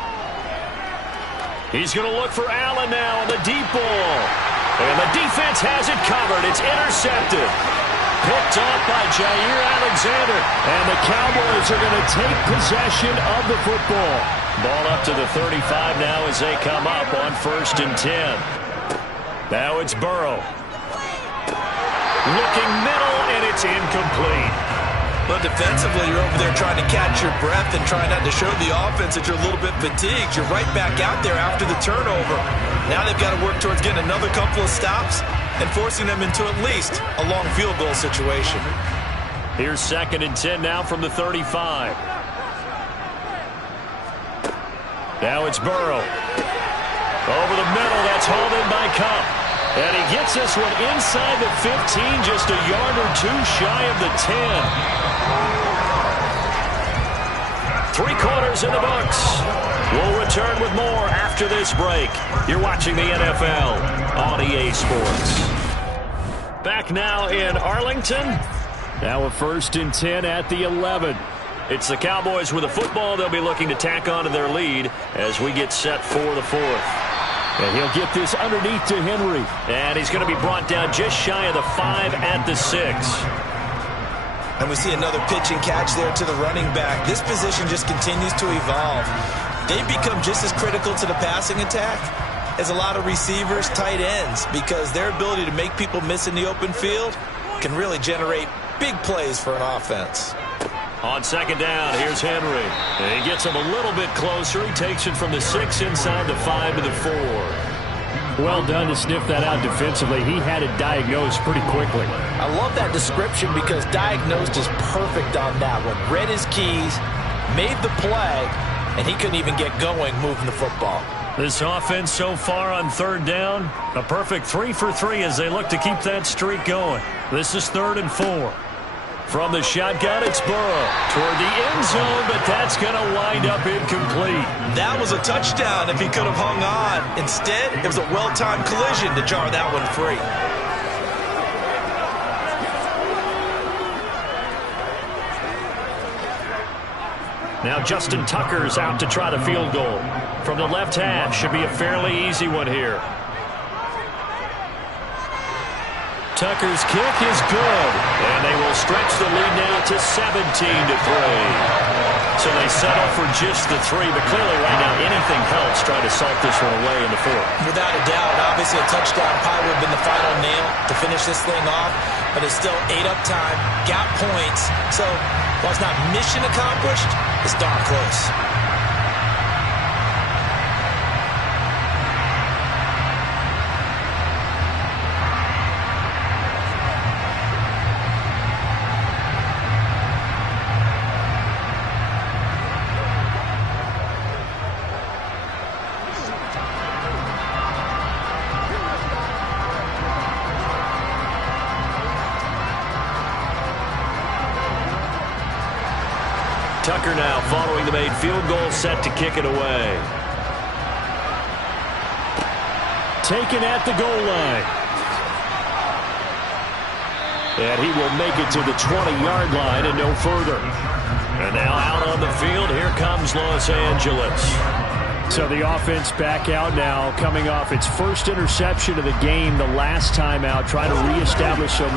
He's going to look for Allen now on the deep ball. And the defense has it covered. It's intercepted. Picked off by Jair Alexander. And the Cowboys are going to take possession of the football. Ball up to the 35 now as they come up on 1st and 10. Now it's Burrow. Looking middle, and it's incomplete. But defensively, you're over there trying to catch your breath and trying not to show the offense that you're a little bit fatigued. You're right back out there after the turnover. Now they've got to work towards getting another couple of stops and forcing them into at least a long field goal situation. Here's 2nd and 10 now from the 35. Now it's Burrow. Over the middle, that's hauled in by Kupp. And he gets this one inside the 15, just a yard or two shy of the 10. 3 quarters in the books. We'll return with more after this break. You're watching the NFL on EA Sports. Back now in Arlington. Now a 1st and 10 at the 11. It's the Cowboys with a football. They'll be looking to tack on to their lead as we get set for the 4th. And he'll get this underneath to Henry. And he's going to be brought down just shy of the 5 at the 6. And we see another pitch and catch there to the running back. This position just continues to evolve. They've become just as critical to the passing attack as a lot of receivers, tight ends, because their ability to make people miss in the open field can really generate big plays for an offense. On 2nd down, here's Henry. And he gets him a little bit closer. He takes it from the 6 inside the 5 to the 4. Well done to sniff that out defensively. He had it diagnosed pretty quickly. I love that description because diagnosed is perfect on that one. Read his keys, made the play, and he couldn't even get going moving the football. This offense so far on 3rd down, a perfect 3 for 3 as they look to keep that streak going. This is 3rd and 4. From the shotgun, it's Burrow toward the end zone, but that's going to wind up incomplete. That was a touchdown if he could have hung on. Instead, it was a well-timed collision to jar that one free. Now Justin Tucker's out to try the field goal. From the left hash, should be a fairly easy one here. Tucker's kick is good, and they will stretch the lead now to 17-3. So they settle for just the 3, but clearly right now anything helps try to salt this one away in the 4th. Without a doubt, obviously a touchdown probably would have been the final nail to finish this thing off, but it's still 8 up time, got points, so while it's not mission accomplished, it's darn close. Tucker now following the made field goal, set to kick it away. Taken at the goal line. And he will make it to the 20-yard line and no further. And now out on the field, here comes Los Angeles. So the offense back out now, coming off its first interception of the game the last time out, trying to reestablish some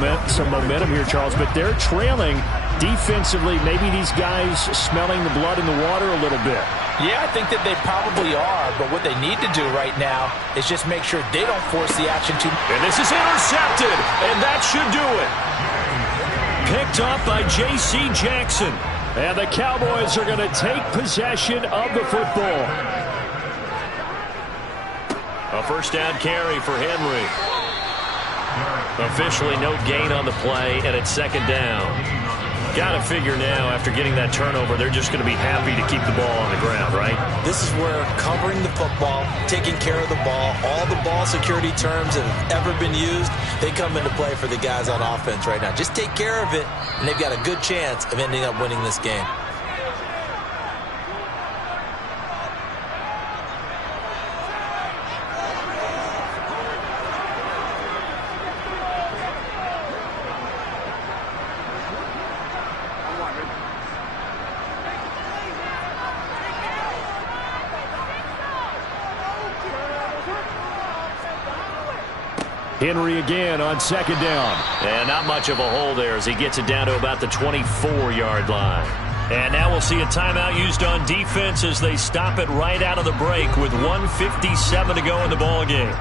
momentum here, Charles. But they're trailing defensively. Maybe these guys smelling the blood in the water a little bit. Yeah, I think that they probably are, but what they need to do right now is just make sure they don't force the action too much. And this is intercepted, and that should do it. Picked up by J.C. Jackson. And the Cowboys are going to take possession of the football. A first down carry for Henry. Officially no gain on the play, and it's 2nd down. Got to figure now, after getting that turnover, they're just going to be happy to keep the ball on the ground, right? This is where covering the football, taking care of the ball, all the ball security terms that have ever been used, they come into play for the guys on offense right now. Just take care of it, and they've got a good chance of ending up winning this game. Henry again on 2nd down. And not much of a hole there as he gets it down to about the 24-yard line. And now we'll see a timeout used on defense as they stop it right out of the break with 1:57 to go in the ball game.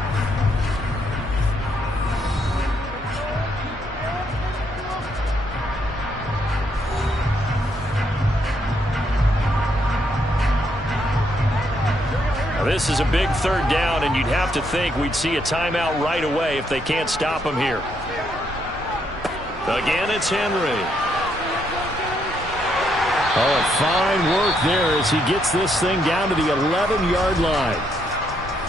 This is a big 3rd down, and you'd have to think we'd see a timeout right away if they can't stop him here. Again, it's Henry. Oh, fine work there as he gets this thing down to the 11-yard line.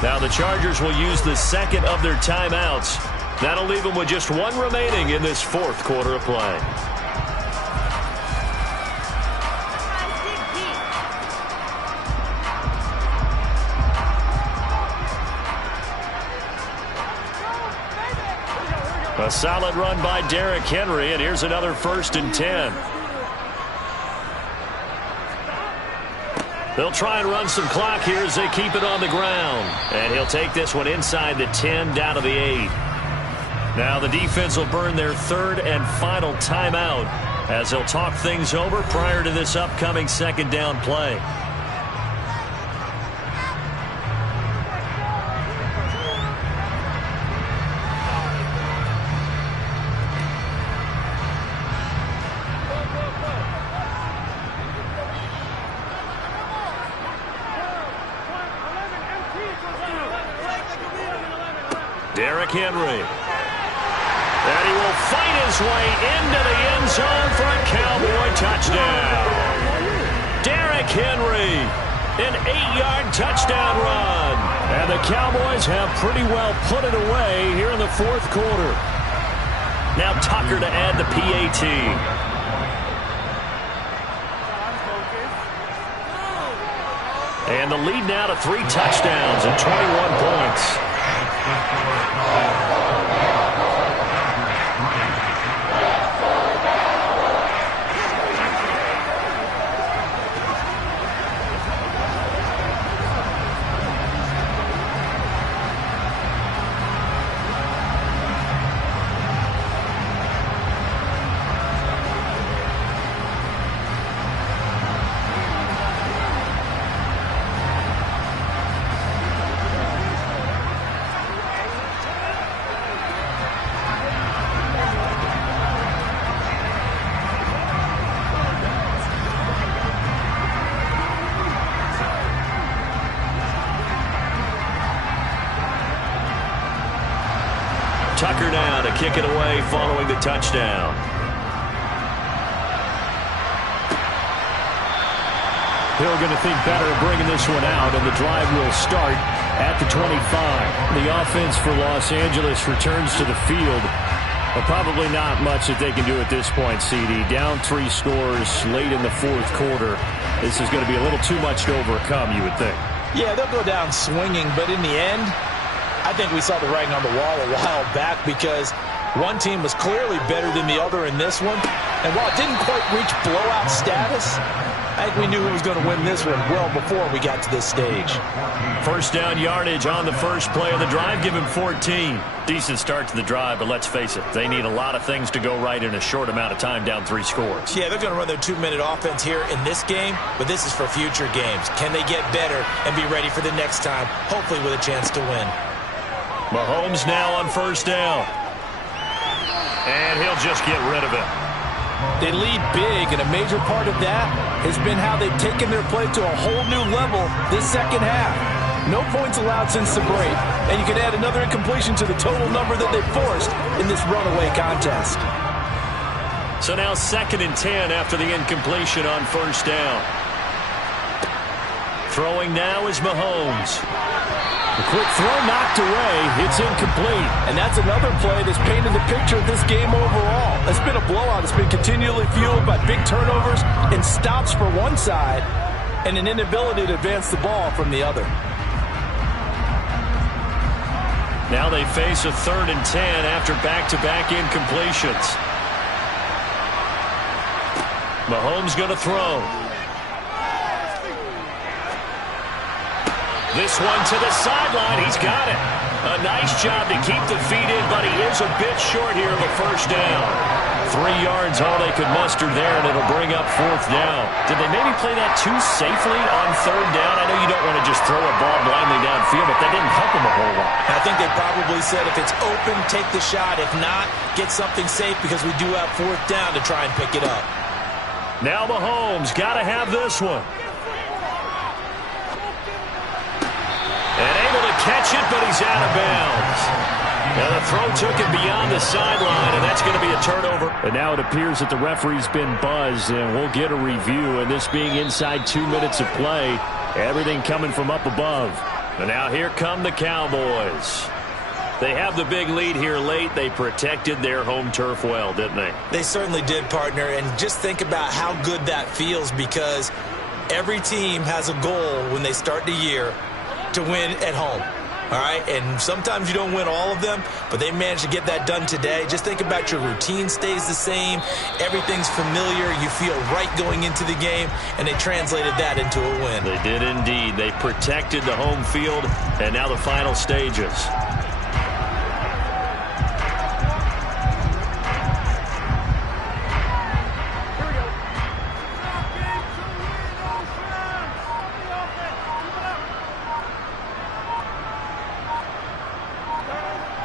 Now the Chargers will use the second of their timeouts. That'll leave them with just one remaining in this fourth quarter of play. A solid run by Derrick Henry, and here's another 1st and 10. They'll try and run some clock here as they keep it on the ground. And he'll take this one inside the 10, down to the 8. Now the defense will burn their 3rd and final timeout as they'll talk things over prior to this upcoming 2nd down play. Derrick Henry. And he will fight his way into the end zone for a Cowboy touchdown. Derrick Henry, an 8-yard touchdown run. And the Cowboys have pretty well put it away here in the fourth quarter. Now Tucker to add the PAT. And the lead now to 3 touchdowns and 21 points. Tucker now to kick it away following the touchdown. Hill going to think better of bringing this one out, and the drive will start at the 25. The offense for Los Angeles returns to the field. But probably not much that they can do at this point, CD. Down 3 scores late in the fourth quarter. This is going to be a little too much to overcome, you would think. Yeah, they'll go down swinging, but in the end, I think we saw the writing on the wall a while back because one team was clearly better than the other in this one. And while it didn't quite reach blowout status, I think we knew who was going to win this one well before we got to this stage. First down yardage on the first play of the drive. Give him 14. Decent start to the drive, but let's face it, they need a lot of things to go right in a short amount of time, down 3 scores. Yeah, they're going to run their 2-minute offense here in this game, but this is for future games. Can they get better and be ready for the next time, hopefully with a chance to win? Mahomes now on first down. And he'll just get rid of it. They lead big, and a major part of that has been how they've taken their play to a whole new level this second half. No points allowed since the break, and you can add another incompletion to the total number that they forced in this runaway contest. So now 2nd and 10 after the incompletion on first down. Throwing now is Mahomes. The quick throw knocked away. It's incomplete. And that's another play that's painted the picture of this game overall. It's been a blowout. It's been continually fueled by big turnovers and stops for one side and an inability to advance the ball from the other. Now they face a 3rd and 10 after back-to-back incompletions. Mahomes going to throw. This one to the sideline. He's got it. A nice job to keep the feet in, but he is a bit short here of a first down. 3 yards all they could muster there, and it'll bring up 4th down. Did they maybe play that too safely on 3rd down? I know you don't want to just throw a ball blindly downfield, but that didn't help them a whole lot. I think they probably said if it's open, take the shot. If not, get something safe because we do have 4th down to try and pick it up. Now Mahomes got to have this one. And able to catch it, but he's out of bounds. Now the throw took it beyond the sideline, and that's going to be a turnover. And now it appears that the referee's been buzzed, and we'll get a review. And this being inside 2 minutes of play, everything coming from up above. And now here come the Cowboys. They have the big lead here late. They protected their home turf well, didn't they? They certainly did, partner. And just think about how good that feels, because every team has a goal when they start the year to win at home. All right, and sometimes you don't win all of them, but they managed to get that done today. Just think about your routine stays the same. Everything's familiar. You feel right going into the game, and they translated that into a win. They did indeed. They protected the home field, and now the final stages.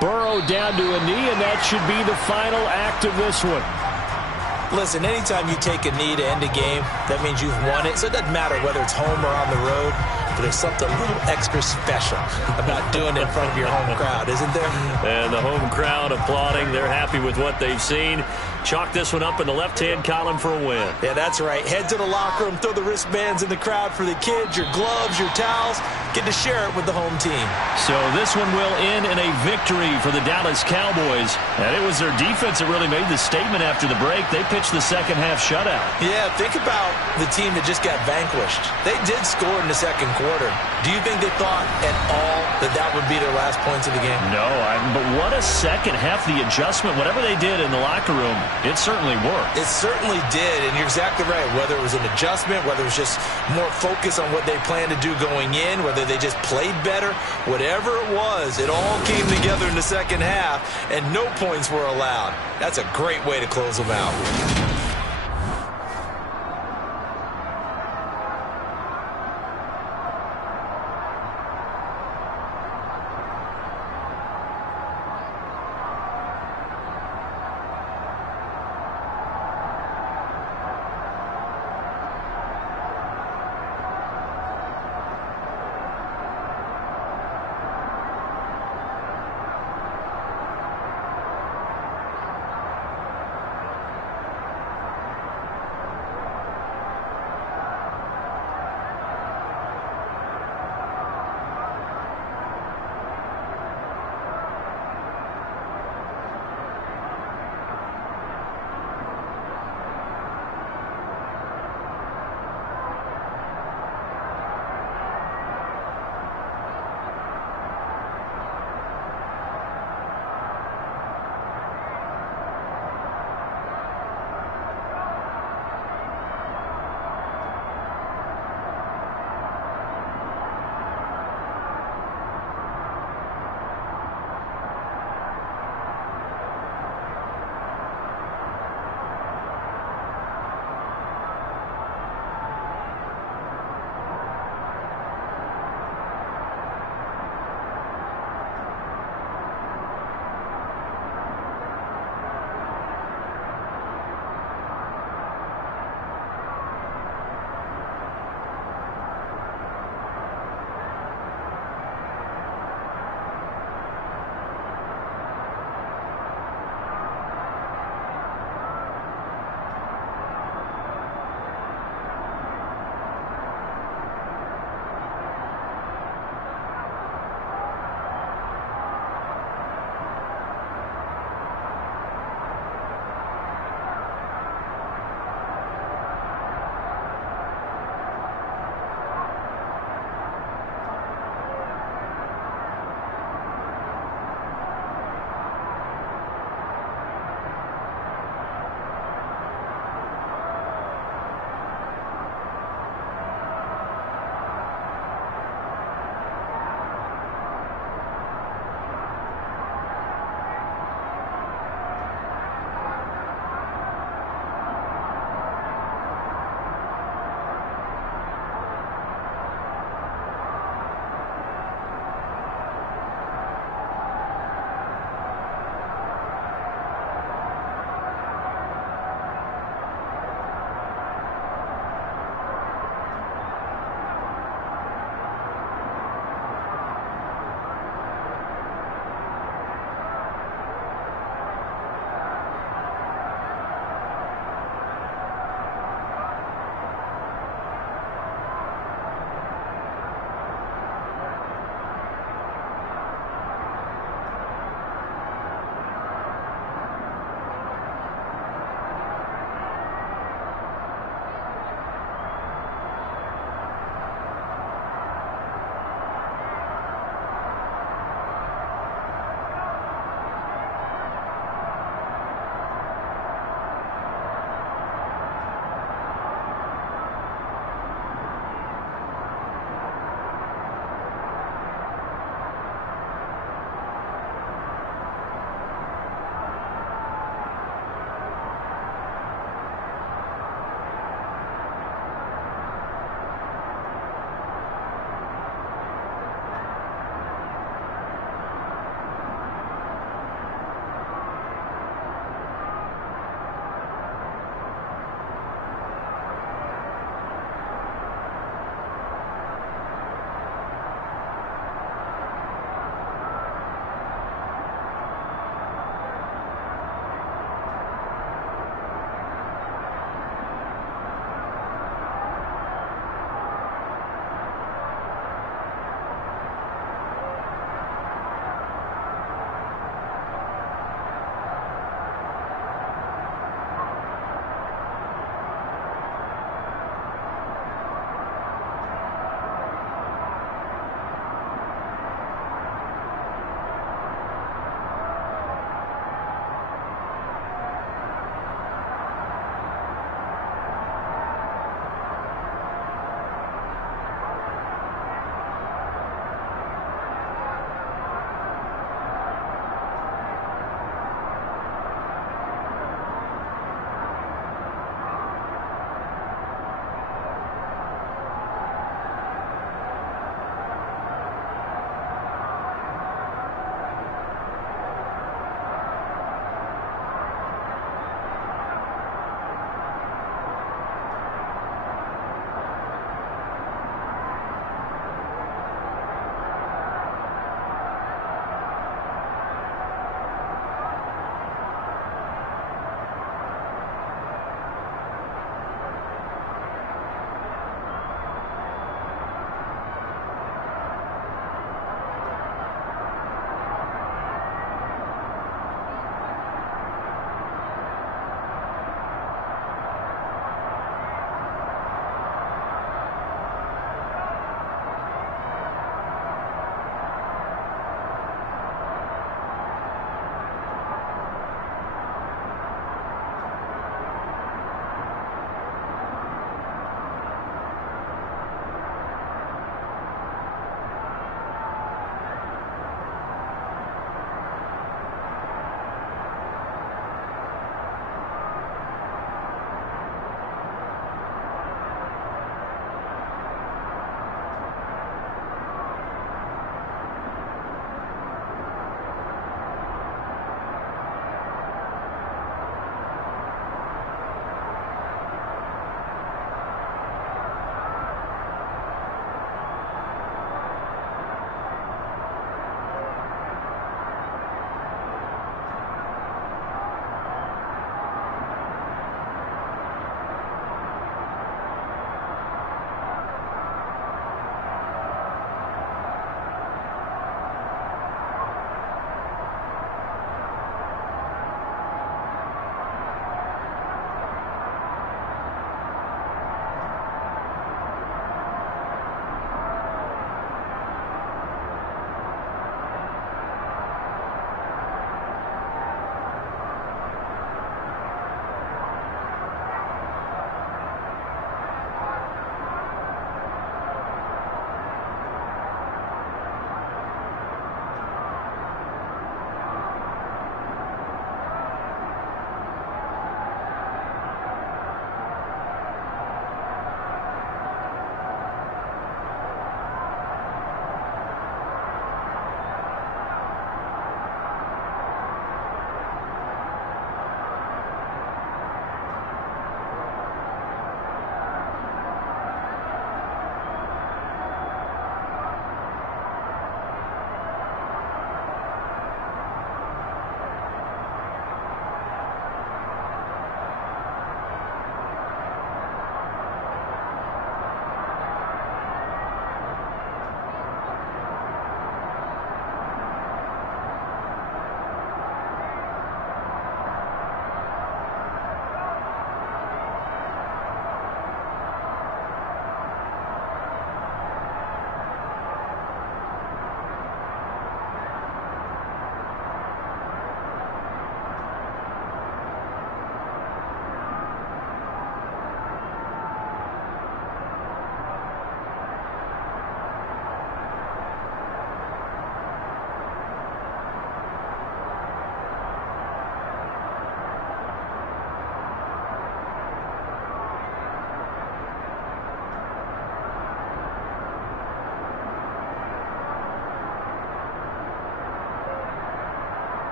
Burrow down to a knee, and that should be the final act of this one. Listen, anytime you take a knee to end a game, that means you've won it. So it doesn't matter whether it's home or on the road, but there's something a little extra special about doing it in front of your home crowd, isn't there? And the home crowd applauding. They're happy with what they've seen. Chalk this one up in the left-hand column for a win. Yeah, that's right. Head to the locker room, throw the wristbands in the crowd for the kids, your gloves, your towels. Get to share it with the home team. So this one will end in a victory for the Dallas Cowboys. And it was their defense that really made the statement after the break. They pitched the second half shutout. Yeah, think about the team that just got vanquished. They did score in the second quarter. Do you think they thought at all that that would be their last points of the game? No, but what a second half. The adjustment, whatever they did in the locker room, it certainly worked. It certainly did, and you're exactly right. Whether it was an adjustment, whether it was just more focus on what they planned to do going in, whether they just played better, whatever it was, it all came together in the second half, and no points were allowed. That's a great way to close them out.